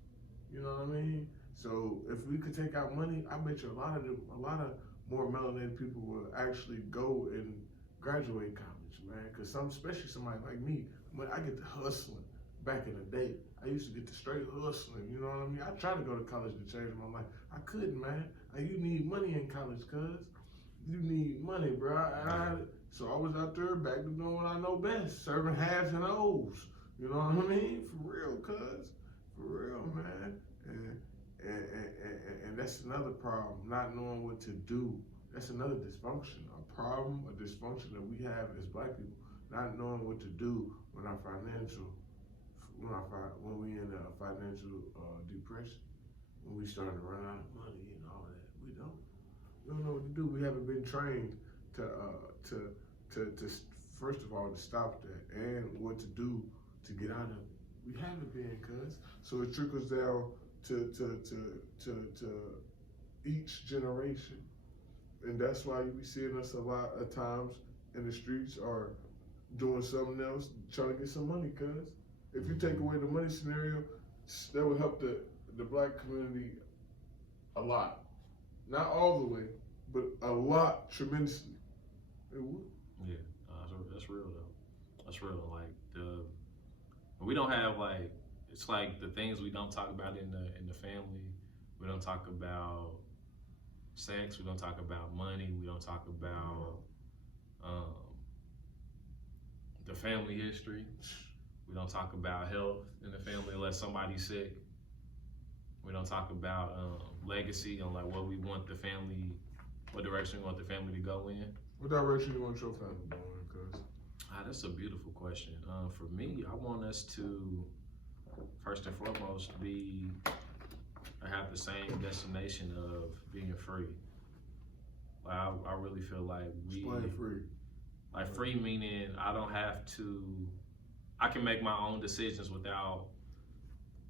You know what I mean? So if we could take out money, I bet you a lot of more melanated people will actually go and graduate college, man. Because especially somebody like me, when I get to hustling back in the day, I used to get to straight hustling. You know what I mean? I tried to go to college to change my life. I couldn't, man. You need money in college, cuz. You need money, bro. So I was out there back to doing what I know best, serving halves and O's. You know what I mean? For real, cuz. For real, man. And that's another problem, not knowing what to do. That's another dysfunction, a dysfunction that we have as black people, not knowing what to do when we in a financial depression, when we starting to run out of money and all that. We don't know what to do. We haven't been trained to first of all to stop that, and what to do to get out of it. We haven't been, cuz. So it trickles down to each generation, and that's why you be seeing us a lot of times in the streets or doing something else, trying to get some money. Cuz if you take away the money scenario, that would help the black community a lot. Not all the way, but a lot, tremendously. It would. Yeah, that's real though. That's real. Like we don't have it's like the things we don't talk about in the family. We don't talk about sex. We don't talk about money. We don't talk about the family history. We don't talk about health in the family unless somebody's sick. We don't talk about legacy on what we want the family, what direction we want the family to go in. What direction you want your family to go in, cuz? That's a beautiful question. For me, I want us to first and foremost have the same destination of being free. I really feel like Explain free. Like free meaning I can make my own decisions without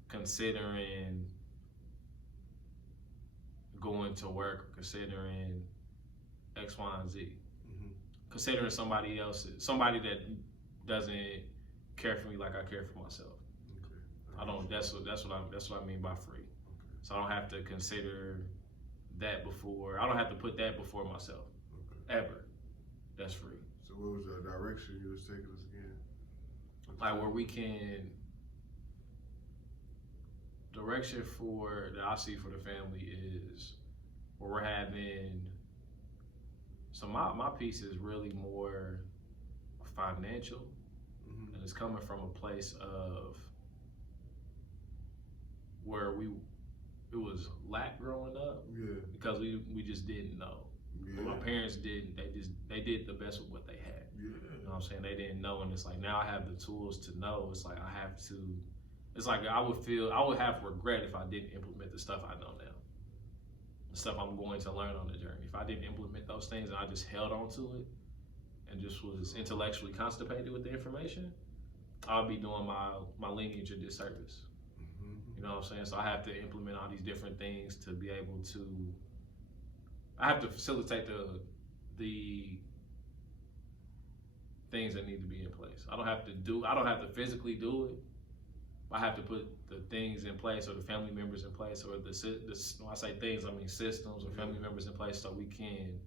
considering going to work, or considering X, Y, and Z. Considering somebody that doesn't care for me like I care for myself. That's what I mean by free. So I don't have to consider that I don't have to put that before myself. Ever. That's free. So what was the direction you was taking us again? Like where we can, direction that I see for the family is where we're having, so my piece is really more financial, and it's coming from a place of where lack growing up. Yeah. Because we just didn't know. Yeah. My parents didn't. They did the best with what they had. Yeah. You know what I'm saying? They didn't know, and it's like now I have the tools to know. It's like I have to. It's like I would have regret if I didn't implement the stuff I know now. The stuff I'm going to learn on the journey. If I didn't implement those things and I just held on to it and just was intellectually constipated with the information, I'll be doing my lineage a disservice. You know what I'm saying? So I have to implement all these different things to be able to. I have to facilitate the things that need to be in place. I don't have to physically do it. I have to put the things in place, or the family members in place, or when I say things, I mean systems or family members in place, so we can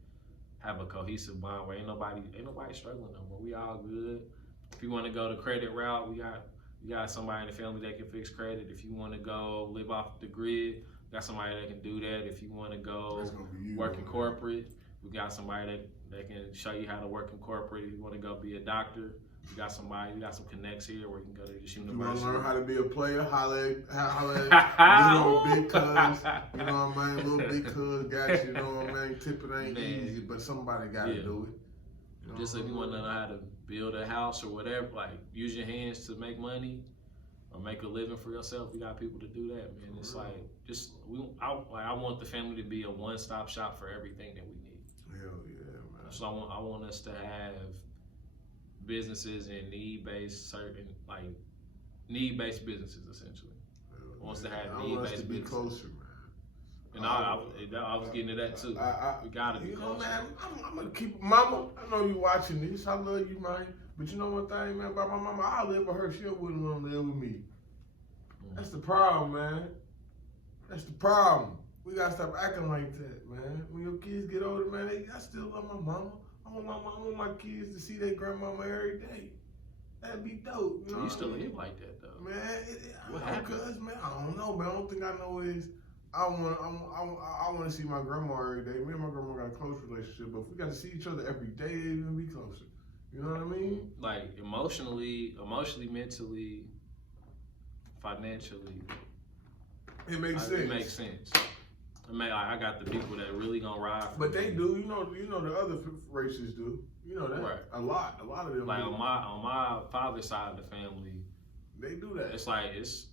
have a cohesive bond where ain't nobody struggling no more. We all good. If you want to go the credit route, we got somebody in the family that can fix credit. If you want to go live off the grid, we got somebody that can do that. If you want to go work in corporate, we got somebody that can show you how to work in corporate. If you want to go be a doctor, we got some connects here where you can go to this university. You want to learn how to be a player? Holla at big cuz. You know what I mean? Little big cuz got you. You know what I mean? Tipping ain't easy, but somebody got to do it. You know just if you want to know how to build a house or whatever, like use your hands to make money or make a living for yourself, we got people to do that, man. It's like I want the family to be a one-stop shop for everything that we need. Hell yeah, man. So I want us to have businesses and need-based businesses essentially. I want us to have need-based businesses. Closer, man. And I was getting to that too. We gotta be closer. Man, I'm gonna keep mama. I know you watching this. I love you, man. But you know one thing, man, about my mama, I live with her. She wouldn't want to live with me. That's the problem, man. That's the problem. We gotta stop acting like that, man. When your kids get older, man, I still love my mama. I want my kids to see their grandmama every day. That'd be dope. You know still live like that though, man. What happened? Cause man, I don't know, man. I don't think I know is. I want to see my grandma every day. Me and my grandma got a close relationship, but if we got to see each other every day, it'd even be closer. You know what I mean? Like emotionally, mentally, financially. It makes sense. It makes sense. I got the people that really gonna ride for But me. they do. You know the other races do. You know that. Right. A lot of them. Like do. on my father's side of the family, they do that. it's like it's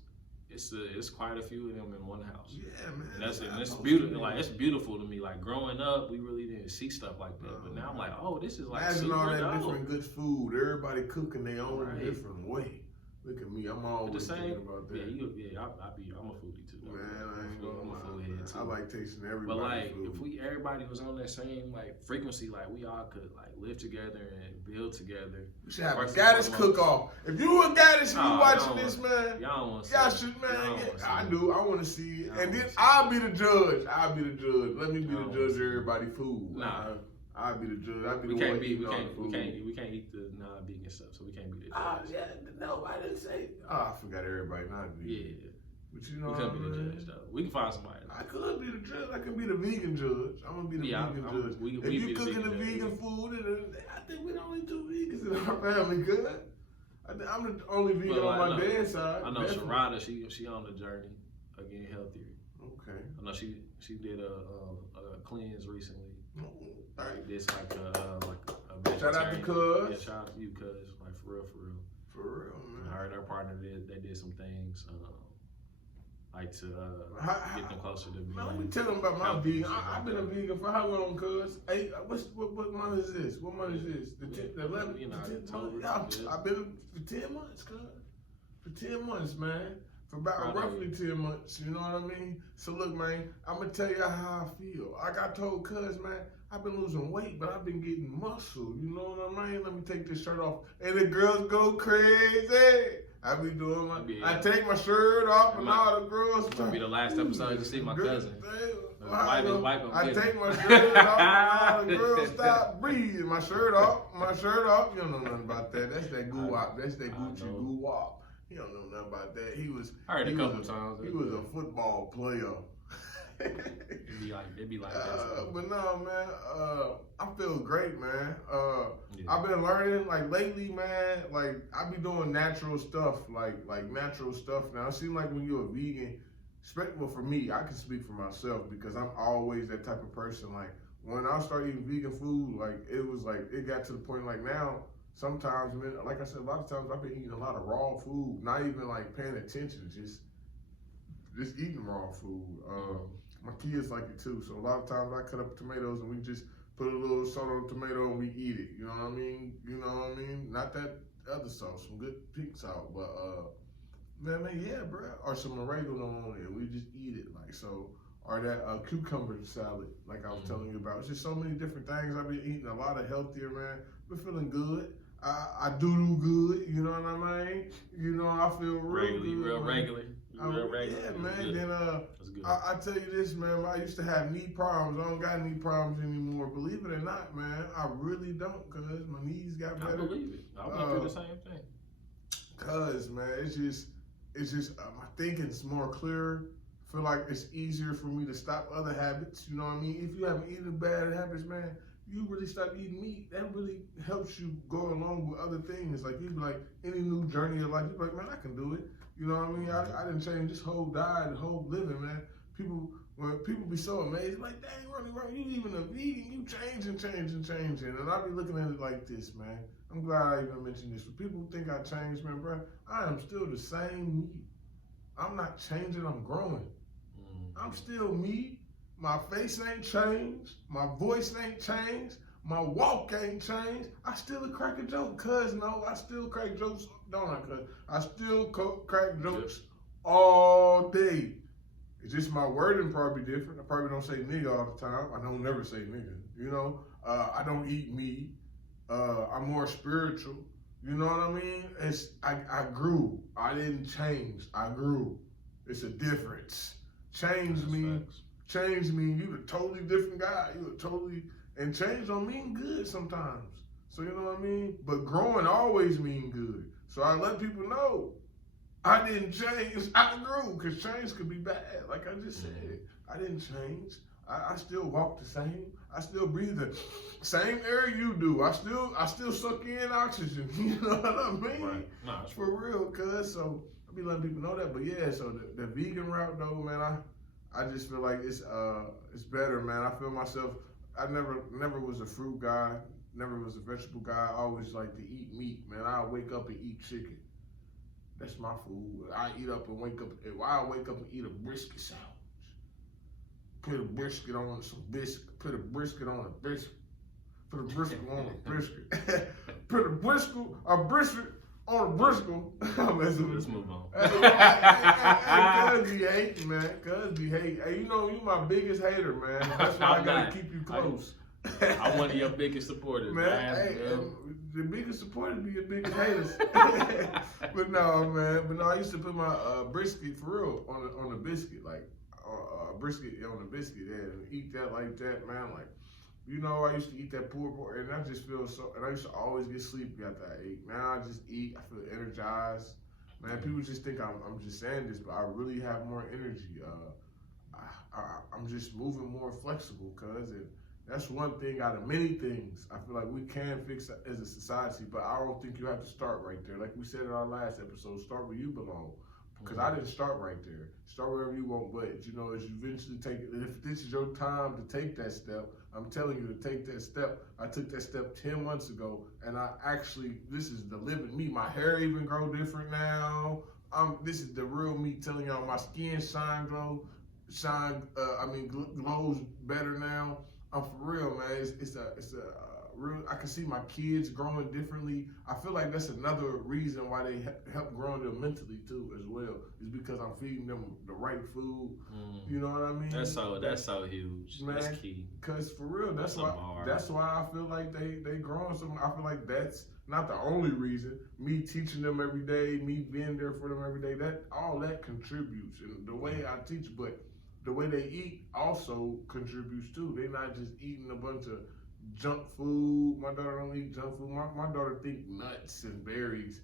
quite a few of them in one house. Yeah, man. And it's beautiful. Like it's beautiful to me. Like growing up, we really didn't see stuff like that. But now I'm like, oh, this is like imagine super all that dope. different good food. Everybody cooking their own different way. Look at me. I'm always thinking about that. I'm a foodie too. Though. Man, I ain't I'm a food head too. I like tasting everybody's But like, food. if everybody was on that same like frequency, like we all could like live together and build together. We should have a goddess cook-off. If you a goddess and you watching this, man, y'all should, man. I do. I want to see it, and then I'll be the judge. Let me be the judge of everybody's food. Nah. I'll be the judge. I'll be we the can't one be. We eating all the food. We can't eat the non-vegan stuff, so we can't be the judge. Yeah, no, I didn't say. I forgot everybody not vegan. Yeah. But you know, we couldn't be the judge though. We can find somebody. I could be the judge. I can be the vegan judge. I'm gonna be the vegan judge. If you cooking the vegan food, I think we're the only two vegans in our family. Good. I'm the only vegan on my dad's side. I know Sharada. She on the journey of getting healthier. Okay. I know she did a cleanse recently. Right. This like a shout out to Cuz. Yeah, shout out to you, Cuz. Like for real. For real, man. Her and her partner did some things. Like to get them closer to being. Man, let me tell them about my vegan. I've been a vegan for how long, Cuz? Hey, what month is this? What month is this? The 11th? You know, I've been for 10 months, Cuz. For 10 months, man. For about roughly 10 months, you know what I mean? So look, man, I'm gonna tell you how I feel. Like I told Cuz, man, I've been losing weight, but I've been getting muscle. You know what I mean? Let me take this shirt off. And the girls go crazy. I be doing I take my shirt off and all the girls. It's gonna be the last episode you see my cousin. I take my shirt off and all the girls stop breathing. My shirt off. You don't know nothing about that. That's that goo-wop. That's that Gucci goo-wop. You don't know nothing about that. I heard a couple times. He was a football player. It'd be like that. But no, man, I feel great, man. I've been learning, like lately, man, like I be doing natural stuff, like natural stuff now. It seems like when you're a vegan, Well, for me, I can speak for myself because I'm always that type of person. Like when I started eating vegan food, like it got to the point like now. Sometimes, man, like I said, a lot of times I've been eating a lot of raw food, not even like paying attention, just eating raw food. My kids like it too, so a lot of times I cut up tomatoes and we just put a little salt on the tomato and we eat it. You know what I mean? Not that other sauce, some good pink salt, but man, yeah, bro. Or some oregano on it. We just eat it like so. Or that cucumber salad, like I was telling you about. It's just so many different things. I've been eating a lot of healthier, man. Been feeling good. I do good. You know what I mean? I feel real good. Real regular. Yeah, man. Then I tell you this, man. I used to have knee problems. I don't got knee problems anymore. Believe it or not, man. I really don't, cause my knees got better. I believe it. I went through the same thing. Cause man, it's just my thinking's more clear. I feel like it's easier for me to stop other habits. You know what I mean? If you haven't eaten bad habits, man, you really stop eating meat. That really helps you go along with other things. Like you be like any new journey of life, you be like, man, I can do it. You know what I mean? I didn't change this whole diet, whole living, man. When people be so amazed, like, dang, Ronnie, you even a vegan, you changing. And I be looking at it like this, man. I'm glad I even mentioned this. When people think I changed, man, bro, I am still the same me. I'm not changing, I'm growing. I'm still me. My face ain't changed. My voice ain't changed. My walk ain't changed. I still crack a joke, cuz no, I still crack jokes, don't I, cuz? I still crack jokes all day. It's just my wording probably different. I probably don't say nigga all the time. I don't never say nigga, I don't eat meat. I'm more spiritual. You know what I mean? I grew. I didn't change. I grew. It's a difference. Change mean you a totally different guy. And change don't mean good sometimes. So you know what I mean? But growing always mean good. So I let people know I didn't change. I grew, because change could be bad. Like I just said, I didn't change. I still walk the same. I still breathe the same air you do. I still suck in oxygen. You know what I mean? Right. Nah, for real, cuz. So I be letting people know that. But yeah, so the vegan route though, man, I just feel like it's better, man. I feel myself. I never was a fruit guy. Never was a vegetable guy. I always like to eat meat, man. I wake up and eat chicken. That's my food. I eat up and wake up. I wake up and eat a brisket sandwich. Put a brisket on some biscuit. Put a brisket on a biscuit. Put a brisket on a brisket. Put a brisket on a brisket. Let's move on. Cuz be hating, man. Cuz be hating. Hey, you my biggest hater, man. That's why I gotta keep you close. I'm one of your biggest supporters, man. The biggest supporters be your biggest haters. But no, I used to put my brisket for real on a biscuit, like brisket on a biscuit, and eat that like that, man. Like, I used to eat that pulled pork, and I just feel so. And I used to always get sleepy after I ate. Now I just eat. I feel energized. Man, people just think I'm just saying this, but I really have more energy. I'm just moving more flexible, cuz. And that's one thing out of many things I feel like we can fix as a society, but I don't think you have to start right there. Like we said in our last episode, start where you belong. Because I didn't start right there. Start wherever you want, but as you eventually take it, if this is your time to take that step, I'm telling you to take that step. I took that step 10 months ago, and this is the living me. My hair even grow different now. This is the real me telling y'all my skin glows better now. I'm for real, man. It's a real. I can see my kids growing differently. I feel like that's another reason why they help growing them mentally too, as well. Is because I'm feeding them the right food. You know what I mean? That's so huge. Man, that's key. Cause for real, that's why I feel like they growing something. I feel like that's not the only reason. Me teaching them every day, me being there for them every day. That all that contributes, and the way I teach, but the way they eat also contributes too. They're not just eating a bunch of junk food. My daughter don't eat junk food. My daughter think nuts and berries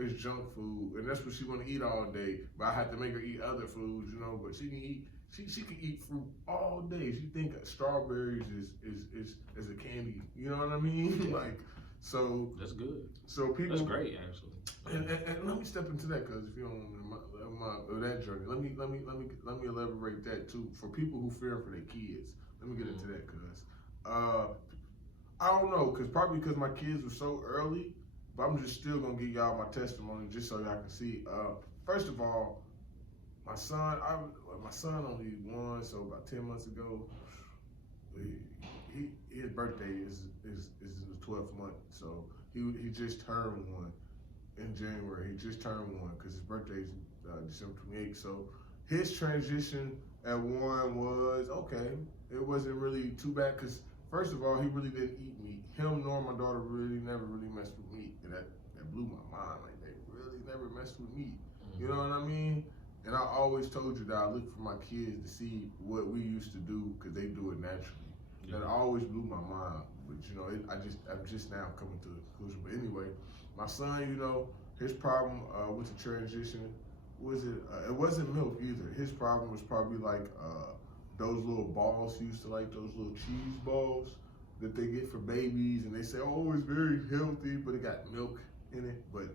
is junk food, and that's what she want to eat all day. But I have to make her eat other foods, But she can eat. She can eat fruit all day. She think strawberries is a candy. You know what I mean? Like, So that's good. So people. That's great, actually. And let me step into that, because if you don't that journey, let me elaborate that too for people who fear for their kids. Let me get into that, because I don't know, probably because my kids were so early, but I'm just still gonna give y'all my testimony just so y'all can see. First of all, my son only one, so about 10 months ago, his birthday is the 12th month, so he just turned one in January. He just turned one because his birthday is December 28th. So his transition at one was okay. It wasn't really too bad, because first of all, he really didn't eat meat. Him nor my daughter never really messed with meat, and that blew my mind. Like, they really never messed with meat. You know what I mean? And I always told you that I look for my kids to see what we used to do, because they do it naturally. Yeah. That always blew my mind. But you know, I'm just now coming to the conclusion. But anyway, my son, you know, his problem with the transition it wasn't milk either. His problem was probably like those little balls. He used to like those little cheese balls that they get for babies, and they say, oh, it's very healthy, but it got milk in it. But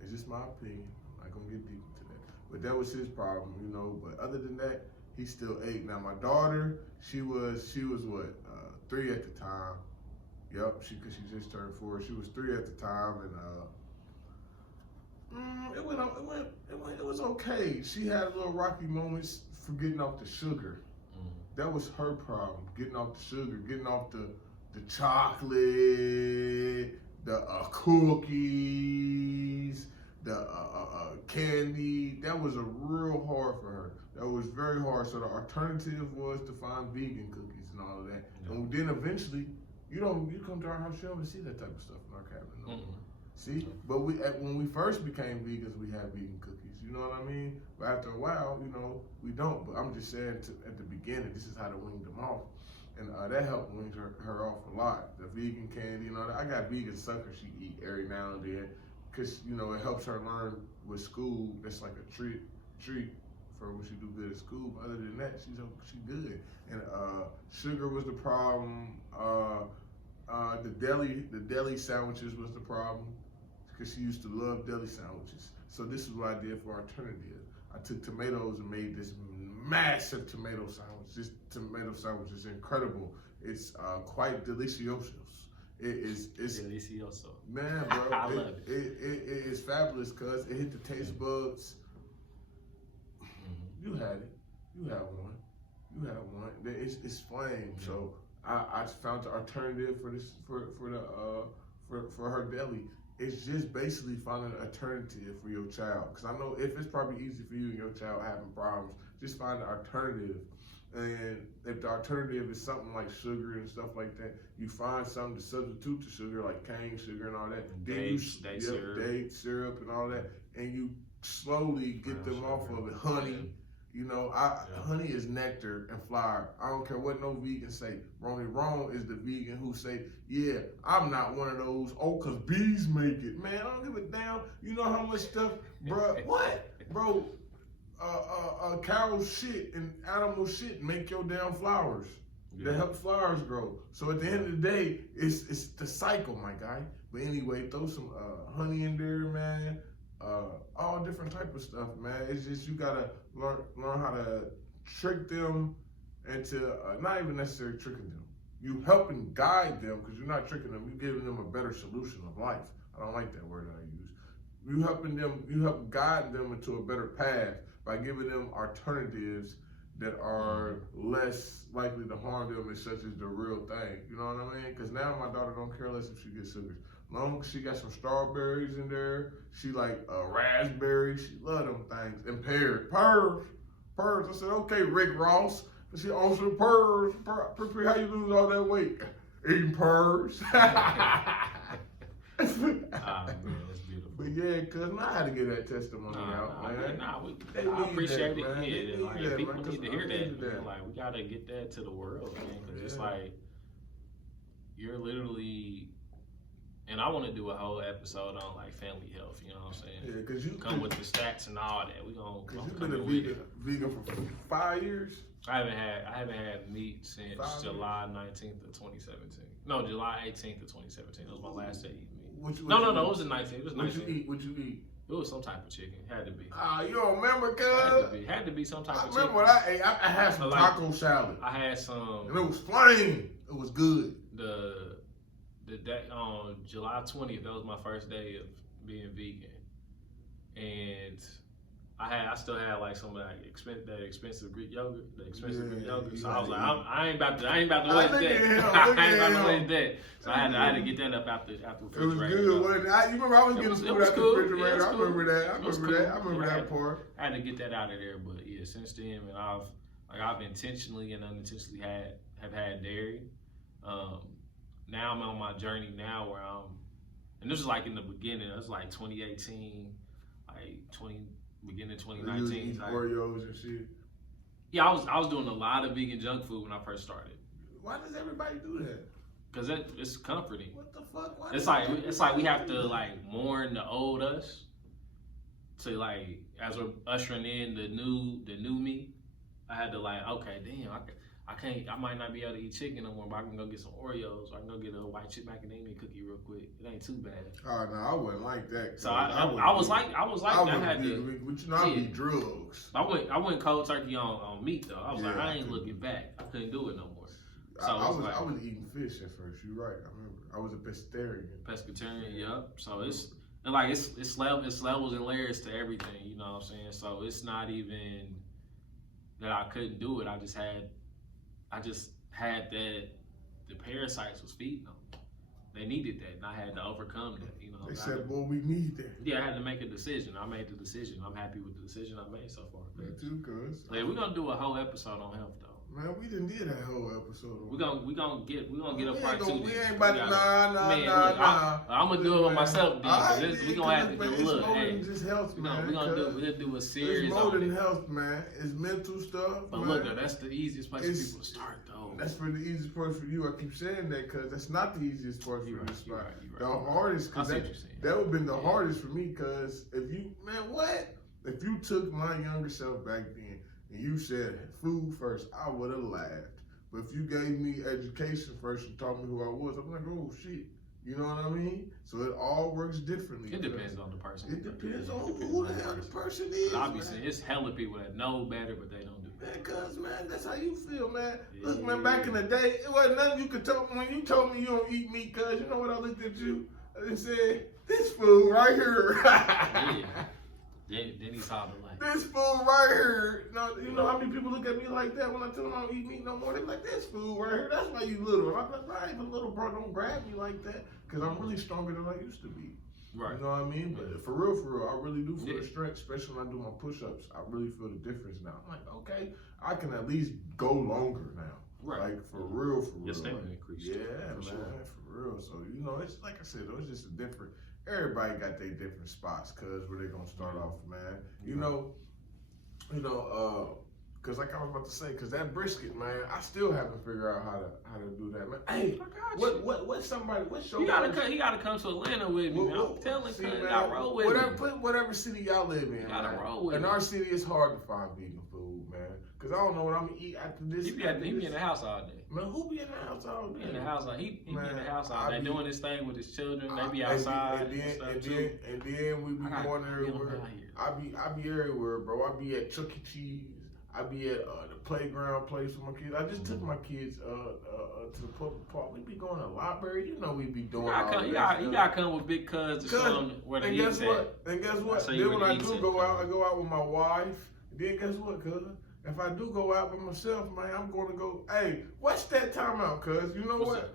it's just my opinion. I'm not gonna get deep into that. But that was his problem, you know. But other than that, he still ate. Now my daughter, she was what, 3 at the time. Yep, because she just turned 4. She was 3 at the time, and it was okay. She had little rocky moments for getting off the sugar. That was her problem, getting off the sugar, getting off the chocolate, the cookies, the candy. That was a real hard for her. That was very hard. So the alternative was to find vegan cookies and all of that. Yeah. And then eventually, you come to our house, you don't see that type of stuff in our cabinet no more. See, but when we first became vegans, we had vegan cookies. You know what I mean? But after a while, you know, we don't. But I'm just saying, at the beginning, this is how to wean them off, and that helped wean her off a lot. The vegan candy, you know, I got vegan suckers she eat every now and then, because you know it helps her learn with school. That's like a treat for when she do good at school. But other than that, she's good. And sugar was the problem. The deli sandwiches was the problem, because she used to love deli sandwiches. So this is what I did for alternative. I took tomatoes and made this massive tomato sandwich. This tomato sandwich is incredible. It's quite delicious. It's delicioso. Man, bro, I love it. It is fabulous, cause it hit the taste buds. You had it. You had one. It's flame. So I found the alternative for this for her deli. It's just basically finding an alternative for your child. Because I know if it's probably easy for you and your child having problems, just find an alternative. And if the alternative is something like sugar and stuff like that, you find something to substitute to sugar, like cane sugar and all that. Date syrup and all that. And you slowly get them off of it. Honey. You know, honey is nectar and flour. I don't care what no vegan say. Wrong is the vegan who say, yeah, I'm not one of those. Oh, cause bees make it. Man, I don't give a damn. You know how much stuff, bro? What, bro? Cow shit and animal shit make your damn flowers. That help flowers grow. So at the end of the day, it's the cycle, my guy. But anyway, throw some honey in there, man. All different type of stuff, man. It's just you gotta learn how to trick them into not even necessarily tricking them. You helping guide them, because you're not tricking them. You're giving them a better solution of life. I don't like that word that I use. You help guide them into a better path by giving them alternatives that are less likely to harm them, and such as the real thing. You know what I mean? Because now my daughter don't care less if she gets sugars. Long as she got some strawberries in there, she like raspberries. She love them things. And pears. I said, okay, Rick Ross. She owns some pears. How you lose all that weight? Eating pears. Man, that's beautiful. But yeah, cuz I had to get that testimony out, man. I appreciate it. Man. Yeah, people need to hear that. Like, we gotta get that to the world, man. Because it's like, you're literally. And I want to do a whole episode on like family health. You know what I'm saying? Yeah, because you come with the stats and all that. We gonna. Because you've been a vegan for 5 years. I haven't had meat since July 19th of 2017. No, July 18th of 2017. That was my last day eating meat. No, it was the 19th. It was 19th. What you eat? It was some type of chicken. Had to be. You don't remember, cuz? Had to be some type of chicken. I remember what I ate. I had some taco salad. I had some. And it was flame. It was good. July 20th, that was my first day of being vegan. And I still had like some of that expensive Greek yogurt, So I was like, I ain't about to waste that. I ain't about to waste that. So I had to get that up after the refrigerator. It was good. You remember I was getting food out the refrigerator. I remember that. I remember that part. I had to get that out of there. But yeah, since then, man, I've intentionally and unintentionally have had dairy. Now I'm on my journey now where and this is like in the beginning. It was like 2018, beginning 2019. Oreos and shit. Yeah, I was doing a lot of vegan junk food when I first started. Why does everybody do that? Because it's comforting. What the fuck? It's like we have to like mourn the old us to like as we're ushering in the new me. I had to like, okay, damn, I might not be able to eat chicken no more, but I can go get some Oreos. Or I can go get a white chip macadamia cookie real quick. It ain't too bad. Oh no, I wouldn't like that. So I was like I had to. But you know, I be drugs. I went cold turkey on meat though. I was like, I ain't looking back. I couldn't do it no more. So I was eating fish at first. You're right. I remember. I was a pescatarian. Pescatarian, yep. So it's levels and layers to everything. You know what I'm saying? So it's not even that I couldn't do it. I just had that the parasites was feeding them. They needed that, and I had to overcome that. You know, they said, "Boy, we need that." Yeah, I had to make a decision. I made the decision. I'm happy with the decision I made so far. Me too, cuz. Yeah, we're gonna do a whole episode on health, though. Man, we didn't do that whole episode. We gonna get a part 2. We ain't about to nah. I'm gonna do it with myself. Then, we gonna have to do look. Hey, just health, man. We'll do a series. It's more than health, man. It's mental stuff. But man. Look, that's the easiest place for people to start, though. That's for the easiest part for you. I keep saying that because that's not the easiest part for you to start. Right. The hardest, because that would have been the hardest for me. Because if you took my younger self back then and you said food first, I would have laughed. But if you gave me education first and taught me who I was, I'm like, oh shit. You know what I mean? So it all works differently. It depends on the person. It depends on who the hell the person is. Obviously, it's hella people that know better, but they don't do that. Man, cuz, man, that's how you feel, man. Yeah. Look, man, back in the day, it wasn't nothing you could tell me. When you told me you don't eat meat, cuz, you know what I looked at you and said, this food right here. Then he saw the light. This food right here. You know how many people look at me like that when I tell them I don't eat meat no more? They're like, this food right here, that's why you little. I'm like, I ain't even little, bro. Don't grab me like that. Because I'm really stronger than I used to be. Right. You know what I mean? But for real, I really do feel the strength, especially when I do my push-ups. I really feel the difference now. I'm like, okay, I can at least go longer now. Right. Like, for real. Your stamina increased. Yeah, man, for real. So, you know, it's like I said, it's just a different, everybody got their different spots, cuz, where they gonna start off, man. You know, cause like I was about to say, cause that brisket, man, I still haven't figured out how to do that, man. Hey, what's your? He gotta come to Atlanta with me. I'm telling you, you gotta roll with me. Put whatever city y'all live in. You gotta roll with me. In our city, it's hard to find vegan food, man. Cause I don't know what I'm gonna eat after this. He be in the house all day. Man, who be in the house all day? He in the house all day. He be in the house all day doing his thing with his children. They be outside and then we be going everywhere. I be everywhere, bro. I be at Chuck E. Cheese. I be at the playground place with my kids. I just took my kids to the public park. We be going to the library. You know we be doing all that. You gotta come with big cuz to show them where they eat at. And guess what? Then when I do go out, I go out with my wife. Then guess what, cuz? If I do go out by myself, man, I'm going to go, hey, what's that time out, cuz? You know what?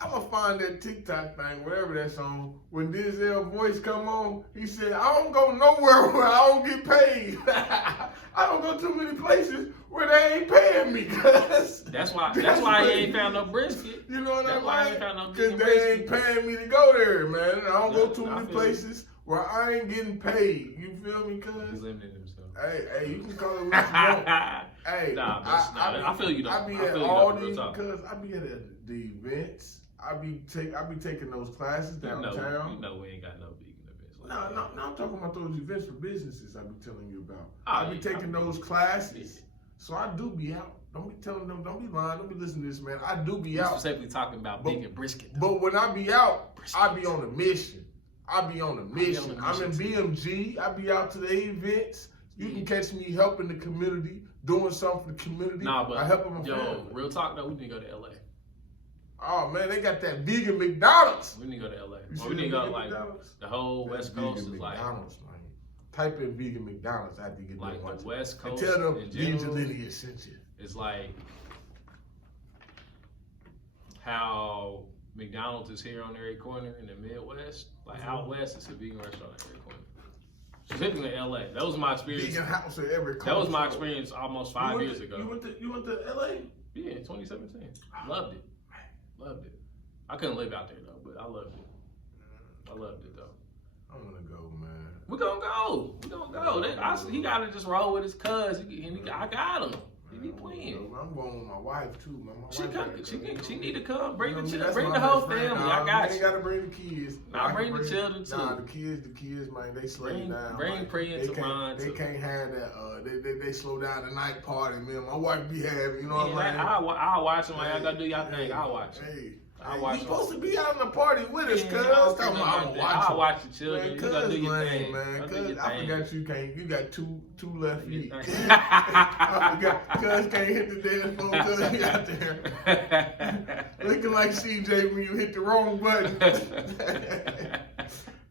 I'm going to find that TikTok thing, whatever that's on. When Denzel's voice come on, he said, I don't go nowhere where I don't get paid. I don't go too many places where they ain't paying me, cuz. That's why he ain't found no brisket. You know what I mean? That's why he ain't found no brisket. Because they ain't paying me to go there, man. I don't go too many places where I ain't getting paid. You feel me, cuz? He's limiting himself. Hey, you can call it what you want. Hey, I feel you though. I be at all these because I be at the events. I be taking those classes downtown. You know we ain't got no vegan events. No, I'm talking about those events for businesses I be telling you about. I be taking those classes. So I do be out. Don't be telling them, don't be lying, don't be listening to this, man. I do be out. Specifically talking about vegan brisket. But when I be out, I be on a mission. I'm in BMG. I be out to the family. You can catch me helping the community, doing something for the community. Nah, but I help my family. Real talk though, we need to go to LA. Oh man, they got that vegan McDonald's. We need to go to LA. We need to go like the whole West Coast is like McDonald's, man. Type in vegan McDonald's after you get like done the watching. West And Coast. tell them in Lead Your general, Lineage sent you. it's like how McDonald's is here on every corner in the Midwest. Like out west, it's a vegan restaurant on every corner. Specifically in LA. That was my experience. Vegan house in every corner. That was my experience almost 5 years ago. You went to LA? Yeah, in 2017. Loved it. Loved it. I couldn't live out there though, but I loved it. I loved it though. I'm gonna go, man. We're gonna go. He gotta just roll with his cuz. I got him. He be playing. I'm going with my wife too, man. She need to come. Bring the that's bring my the whole best friend. family. Nah, I got you. you. Ain't gotta bring the kids. Nah, bring the children too. Nah, the kids, man, they slow down. Bring Priya and Taron They too. can't have that. They slow down the night party. Me and my wife be having. You know what I'm saying? I'll watch them. Y'all gotta do y'all thing. I'll watch it. Hey. I'll watch you them. supposed to be out in the party with us, cuz. I'll watch the children. Man, You gotta do your lame, thing. man. Go do Cuz your I thing. forgot you can't. You got two left Do your feet. thing. I forgot. Cuz can't hit the dance floor. Cuz he out there looking like CJ when you hit the wrong button.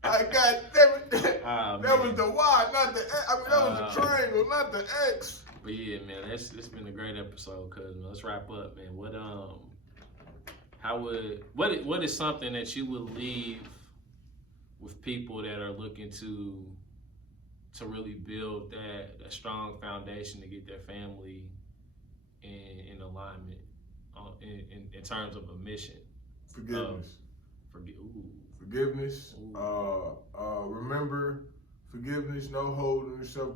I got damn it. That was the Y, not the X. I mean, that was the triangle, not the X. But yeah, man, it's been a great episode, cuz man. Let's wrap up, man. What is something that you would leave with people that are looking to really build that strong foundation to get their family in alignment in terms of a mission? Forgiveness. Forgiveness. Forgiveness. Remember, forgiveness, no holding yourself